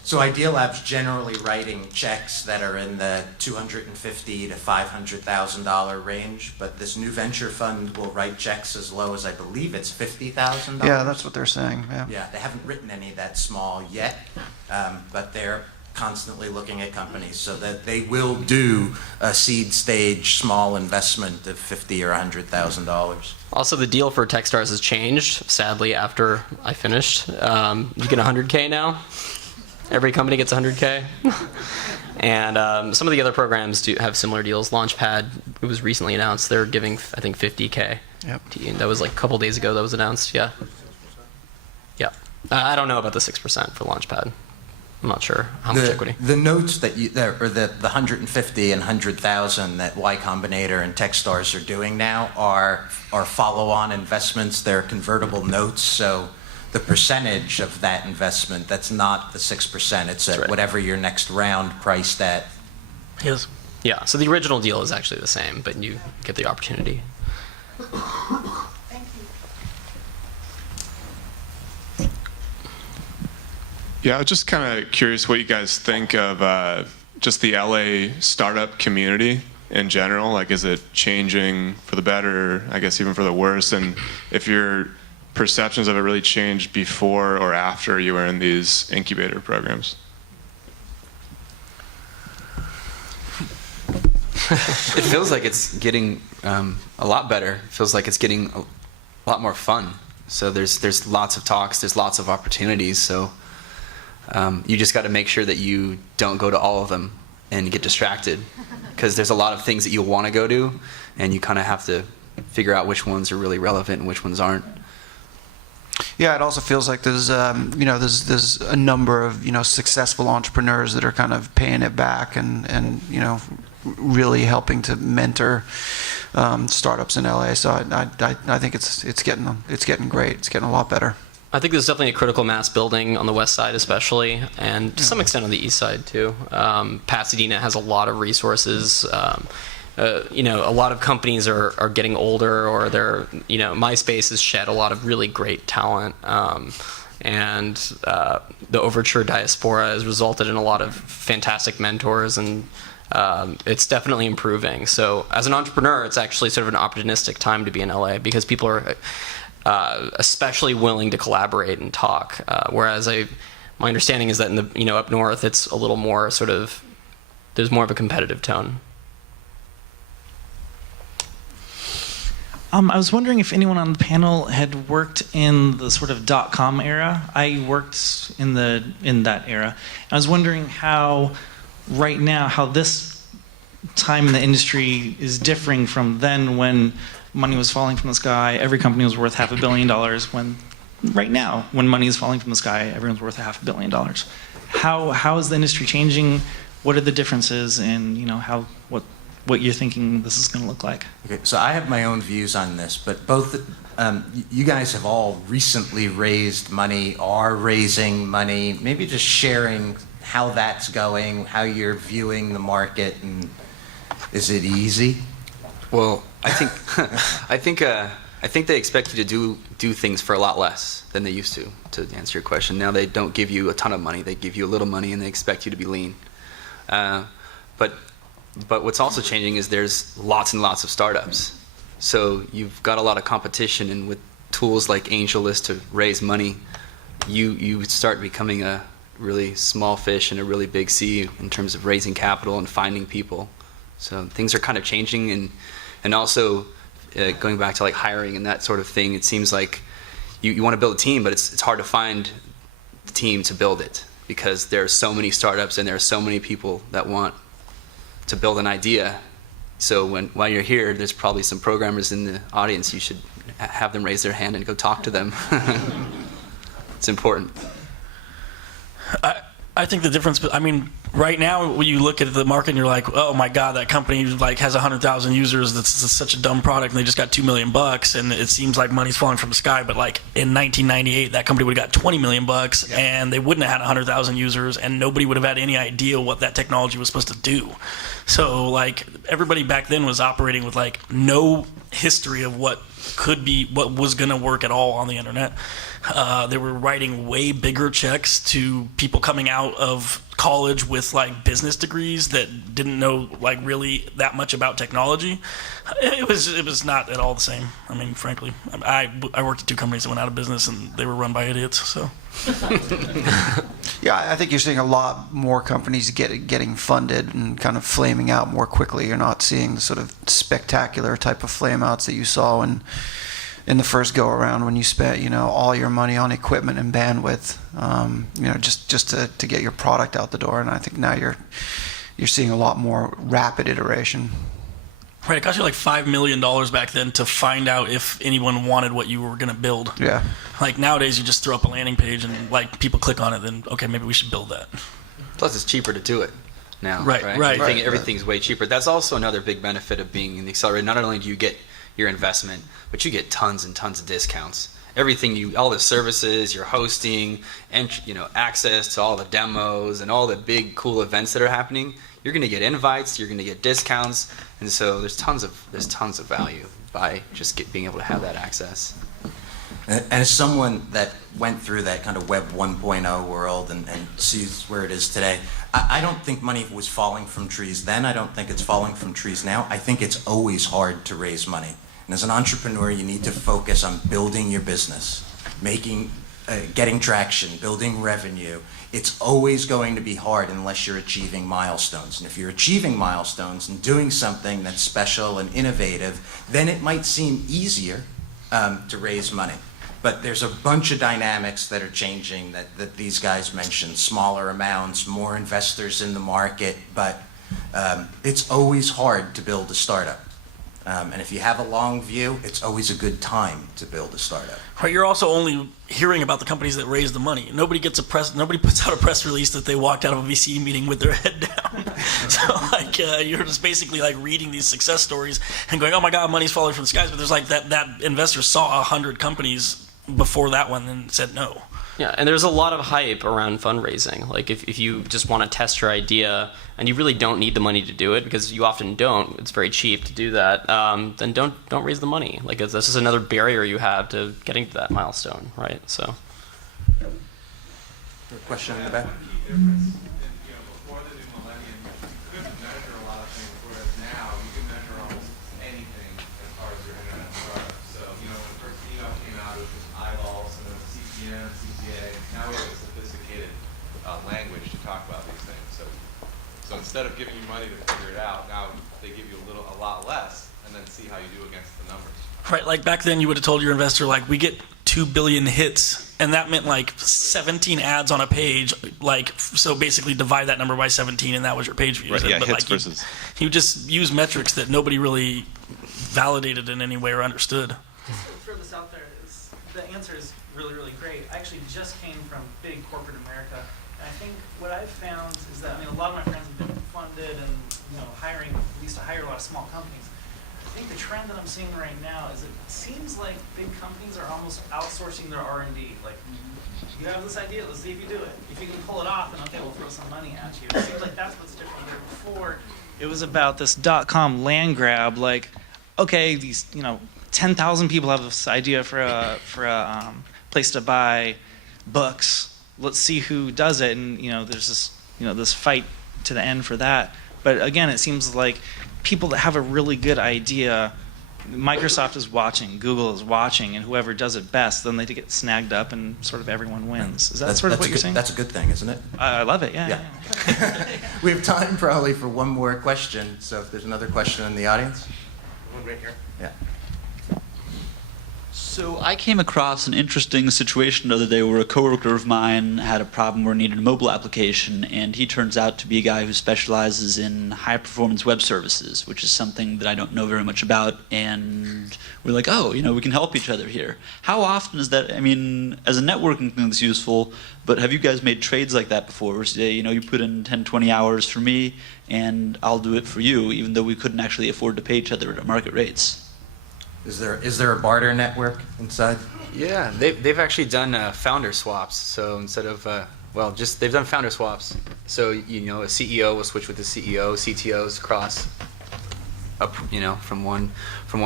So Idealab's generally writing checks that are in the $250,000 to $500,000 range, but this new venture fund will write checks as low as, I believe it's $50,000. Yeah, that's what they're saying. Yeah. Yeah, they haven't written any that small yet, but they're constantly looking at companies so that they will do a seed stage small investment of $50,000 or $100,000. Also, the deal for TechStars has changed, sadly, after I finished. You get $100K now. Every company gets $100K. And some of the other programs do have similar deals. Launchpad, it was recently announced, they're giving, I think, $50K. Yep. That was like a couple days ago that was announced, yeah. Yeah. I don't know about the 6% for Launchpad. I'm not sure how much equity. The notes that or the 150 and 100,000 that Y-Combinator and TechStars are doing now are follow-on investments. They're convertible notes, so the percentage of that investment, that's not the 6%. It's at whatever your next round priced at. Yes. Yeah, so the original deal is actually the same, but you get the opportunity. Yeah, I was just kind of curious what you guys think of just the LA startup community in general. Like, is it changing for the better, I guess even for the worse? And if your perceptions of it really changed before or after you were in these incubator programs? It feels like it's getting a lot better. It feels like it's getting a lot more fun. So there's lots of talks, there's lots of opportunities. So you just got to make sure that you don't go to all of them and get distracted, because there's a lot of things that you'll want to go to, and you kind of have to figure out which ones are really relevant and which ones aren't. Yeah, it also feels like there's there's a number of successful entrepreneurs that are kind of paying it back and really helping to mentor startups in LA. So I think it's getting great. It's getting a lot better. I think there's definitely a critical mass building on the west side especially, and to some extent on the east side too. Pasadena has a lot of resources. A lot of companies are getting older, or they're, MySpace has shed a lot of really great talent. And the Overture diaspora has resulted in a lot of fantastic mentors, and it's definitely improving. So as an entrepreneur, it's actually sort of an opportunistic time to be in LA, because people are especially willing to collaborate and talk. Whereas my understanding is that in the up north, it's a little more sort of, there's more of a competitive tone. I was wondering if anyone on the panel had worked in the sort of .com era. I worked in that era. I was wondering how right now, how this time in the industry is differing from then, when money was falling from the sky, every company was worth $500 million, when right now, when money is falling from the sky, everyone's worth $500 million. How is the industry changing? What are the differences, and what you're thinking this is going to look like? Okay, so I have my own views on this, but both you guys have all recently raised money, are raising money, maybe just sharing how that's going, how you're viewing the market, and is it easy? Well, I think they expect you to do things for a lot less than they used to answer your question. Now they don't give you a ton of money, they give you a little money, and they expect you to be lean. But what's also changing is there's lots and lots of startups. So you've got a lot of competition, and with tools like AngelList to raise money, you start becoming a really small fish in a really big sea in terms of raising capital and finding people. So things are kind of changing, and also going back to like hiring and that sort of thing. It seems like you want to build a team, but it's hard to find the team to build it because there are so many startups and there are so many people that want to build an idea. So while you're here, there's probably some programmers in the audience. You should have them raise their hand and go talk to them. It's important. I think the difference, I mean, right now when you look at the market and you're like, oh my God, that company like has 100,000 users. That's such a dumb product, and they just got $2 million, and it seems like money's falling from the sky. But like in 1998, that company would have got $20 million, and they wouldn't have had 100,000 users, and nobody would have had any idea what that technology was supposed to do. So like everybody back then was operating with like no history of what was going to work at all on the internet. They were writing way bigger checks to people coming out of college with like business degrees that didn't know like really that much about technology. It was not at all the same. I mean, frankly, I worked at two companies that went out of business and they were run by idiots. So. Yeah, I think you're seeing a lot more companies getting funded and kind of flaming out more quickly. You're not seeing the sort of spectacular type of flame outs that you saw in the first go around when you spent all your money on equipment and bandwidth, just to get your product out the door. And I think now you're seeing a lot more rapid iteration. Right, it cost you like $5 million back then to find out if anyone wanted what you were going to build. Yeah. Like nowadays, you just throw up a landing page and like people click on it, then okay, maybe we should build that. Plus, it's cheaper to do it now. Right. Everything's way cheaper. That's also another big benefit of being in the Accelerator. Not only do you get your investment, but you get tons and tons of discounts. Everything all the services, your hosting, and access to all the demos and all the big cool events that are happening. You're going to get invites, you're going to get discounts, and so there's tons of value by just being able to have that access. And as someone that went through that kind of Web 1.0 world and sees where it is today, I don't think money was falling from trees then. I don't think it's falling from trees now. I think it's always hard to raise money. And as an entrepreneur, you need to focus on building your business, getting traction, building revenue. It's always going to be hard unless you're achieving milestones. And if you're achieving milestones and doing something that's special and innovative, then it might seem easier to raise money. But there's a bunch of dynamics that are changing that these guys mentioned. Smaller amounts, more investors in the market, but it's always hard to build a startup. And if you have a long view, it's always a good time to build a startup. Right, you're also only hearing about the companies that raise the money. Nobody puts out a press release that they walked out of a VC meeting with their head down. So you're just basically like reading these success stories and going, oh my God, money's falling from the skies. But there's like that investor saw 100 companies before that one and said no. Yeah, and there's a lot of hype around fundraising. Like if you just want to test your idea and you really don't need the money to do it, because you often don't, it's very cheap to do that, then don't raise the money. Like this is another barrier you have to getting to that milestone, right? So. Question in the back? Language to talk about these things. So instead of giving you money to figure it out, now they give you a lot less, and then see how you do against the numbers. Right, like back then you would have told your investor like we get 2 billion hits, and that meant like 17 ads on a page. Like so, basically divide that number by 17, and that was your page views. Right, yeah, but hits like versus. You just use metrics that nobody really validated in any way or understood. Just to throw this out there, the answer is really, really great. I actually just came from big corporate America. I think what I've found is that, a lot of my friends have been funded and, hiring, at least I hire a lot of small companies. I think the trend that I'm seeing right now is it seems like big companies are almost outsourcing their R&D. Like, you have this idea, let's see if you do it. If you can pull it off, then okay, we'll throw some money at you. It seems like that's what's different there. Before, it was about this .com land grab, like, okay, these, 10,000 people have this idea for a place to buy books. Let's see who does it, and there's this this fight to the end for that. But again, it seems like people that have a really good idea Microsoft is watching, Google is watching, and whoever does it best, then they get snagged up and sort of everyone wins. Is that sort of what you're saying? That's a good thing, isn't it? I love it, yeah. We have time probably for one more question, so if there's another question in the audience. One right here. Yeah. So I came across an interesting situation the other day where a coworker of mine had a problem where he needed a mobile application, and he turns out to be a guy who specializes in high-performance web services, which is something that I don't know very much about, and we're like, oh, we can help each other here. How often is that, I mean, as a networking thing that's useful, but have you guys made trades like that before? Where say, you put in 10, 20 hours for me, and I'll do it for you, even though we couldn't actually afford to pay each other at market rates? Is there a barter network inside? Yeah, they've actually done founder swaps. So instead of they've done founder swaps. So a CEO will switch with the CEO, CTOs cross up, from one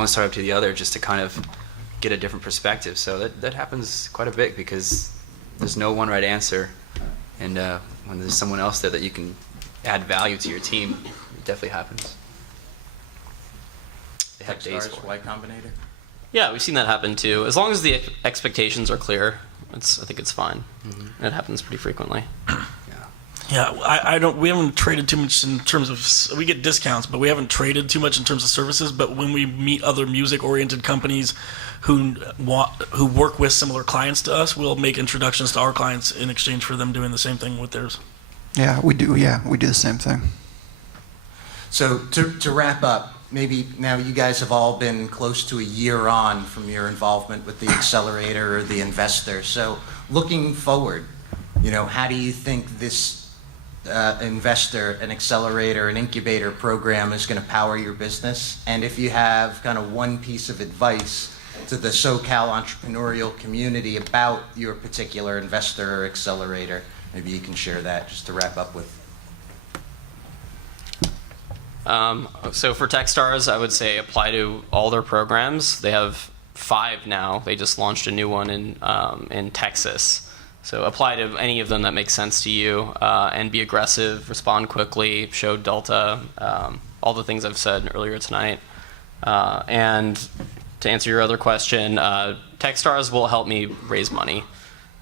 startup to the other, just to kind of get a different perspective. So that happens quite a bit because there's no one right answer, and when there's someone else there that you can add value to your team, it definitely happens. TechStars, Y-Combinator? Yeah, we've seen that happen too. As long as the expectations are clear, I think it's fine. It happens pretty frequently. Yeah, we haven't traded too much in terms of, we get discounts, but we haven't traded too much in terms of services. But when we meet other music-oriented companies who work with similar clients to us, we'll make introductions to our clients in exchange for them doing the same thing with theirs. Yeah, we do. Yeah, we do the same thing. So to wrap up, maybe now you guys have all been close to a year on from your involvement with the accelerator or the investor. So looking forward, how do you think this investor, an accelerator, an incubator program is going to power your business? And if you have kind of one piece of advice to the SoCal entrepreneurial community about your particular investor or accelerator, maybe you can share that just to wrap up with. So for TechStars, I would say apply to all their programs. They have 5 now. They just launched a new one in Texas. So apply to any of them that makes sense to you, and be aggressive, respond quickly, show delta, all the things I've said earlier tonight. And to answer your other question, TechStars will help me raise money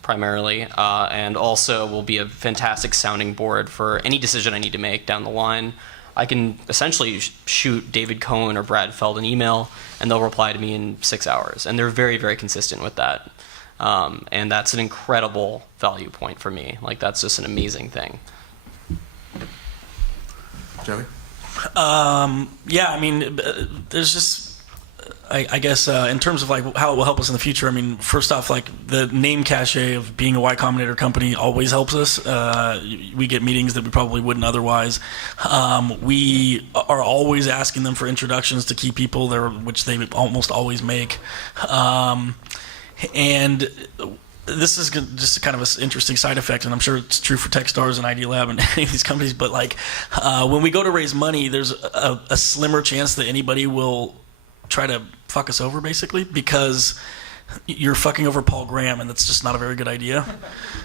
primarily, and also will be a fantastic sounding board for any decision I need to make down the line. I can essentially shoot David Cohen or Brad Feld an email, and they'll reply to me in 6 hours. And they're very, very consistent with that. And that's an incredible value point for me. Like, that's just an amazing thing. Joey? Yeah, I mean, there's just, I guess, in terms of like how it will help us in the future, I mean, first off, like the name cachet of being a Y-Combinator company always helps us. We get meetings that we probably wouldn't otherwise. We are always asking them for introductions to key people there, which they almost always make. And this is just kind of an interesting side effect, and I'm sure it's true for TechStars and Idealab and any of these companies, but like when we go to raise money, there's a slimmer chance that anybody will try to fuck us over, basically, because you're fucking over Paul Graham, and that's just not a very good idea.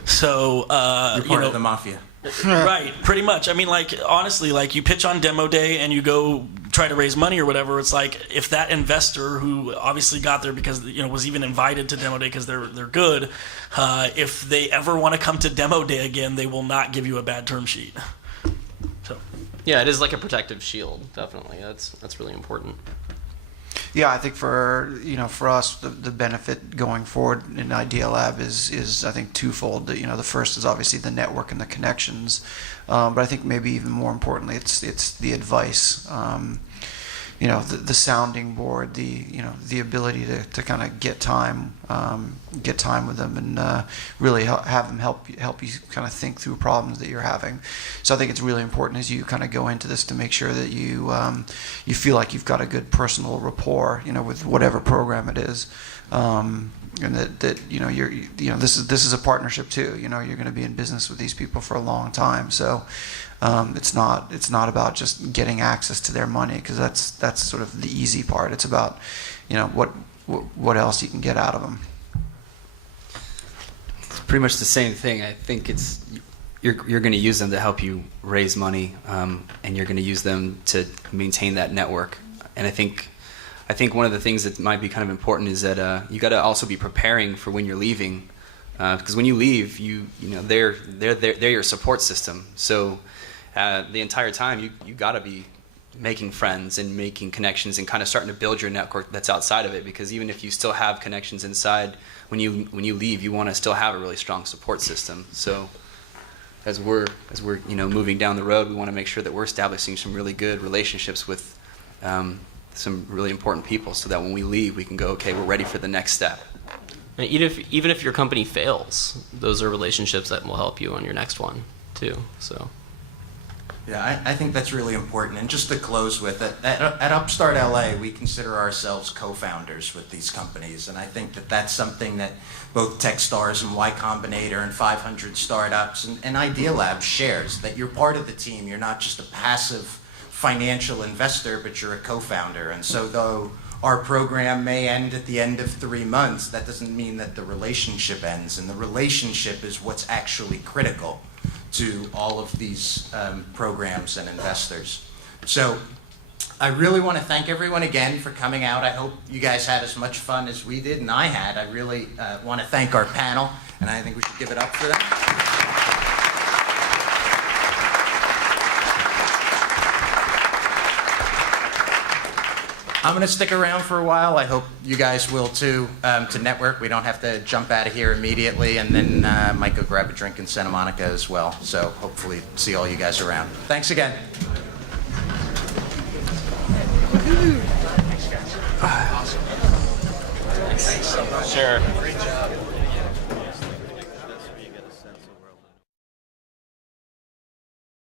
So you're part of the mafia. Right, pretty much. I mean, like, honestly, like, you pitch on demo day and you go try to raise money or whatever, it's like, if that investor who obviously got there because, was even invited to demo day because they're good, if they ever want to come to demo day again, they will not give you a bad term sheet. So. Yeah, it is like a protective shield, definitely. That's really important. Yeah, I think for us, the benefit going forward in Idealab is I think twofold. The first is obviously the network and the connections, but I think maybe even more importantly, it's the advice. The sounding board, the ability to kind of get time with them and really have them help you kind of think through problems that you're having. So I think it's really important as you kind of go into this to make sure that you feel like you've got a good personal rapport, with whatever program it is, and that this is a partnership too. You're going to be in business with these people for a long time, so. It's not about just getting access to their money, because that's sort of the easy part. It's about what else you can get out of them. It's pretty much the same thing. I think you're going to use them to help you raise money, and you're going to use them to maintain that network. And I think I think one of the things that might be kind of important is that you got to also be preparing for when you're leaving, because when you leave, they're your support system. So the entire time you got to be making friends and making connections and kind of starting to build your network that's outside of it, because even if you still have connections inside, when you leave, you want to still have a really strong support system. So as we're moving down the road, we want to make sure that we're establishing some really good relationships with some really important people, so that when we leave, we can go, okay, we're ready for the next step. And even if your company fails, those are relationships that will help you on your next one too. So. Yeah, I think that's really important. And just to close with it, at upStart.LA, we consider ourselves co-founders with these companies. And I think that that's something that both TechStars and Y-Combinator and 500 Startups and Idealab shares, that you're part of the team. You're not just a passive financial investor, but you're a co-founder. And so though our program may end at the end of 3 months, that doesn't mean that the relationship ends. And the relationship is what's actually critical to all of these programs and investors. So I really want to thank everyone again for coming out. I hope you guys had as much fun as we did and I had. I really want to thank our panel, and I think we should give it up for them. I'm going to stick around for a while. I hope you guys will too, to network. We don't have to jump out of here immediately, and then might go grab a drink in Santa Monica as well. So hopefully see all you guys around. Thanks again. Thanks so much. Sure. Great job.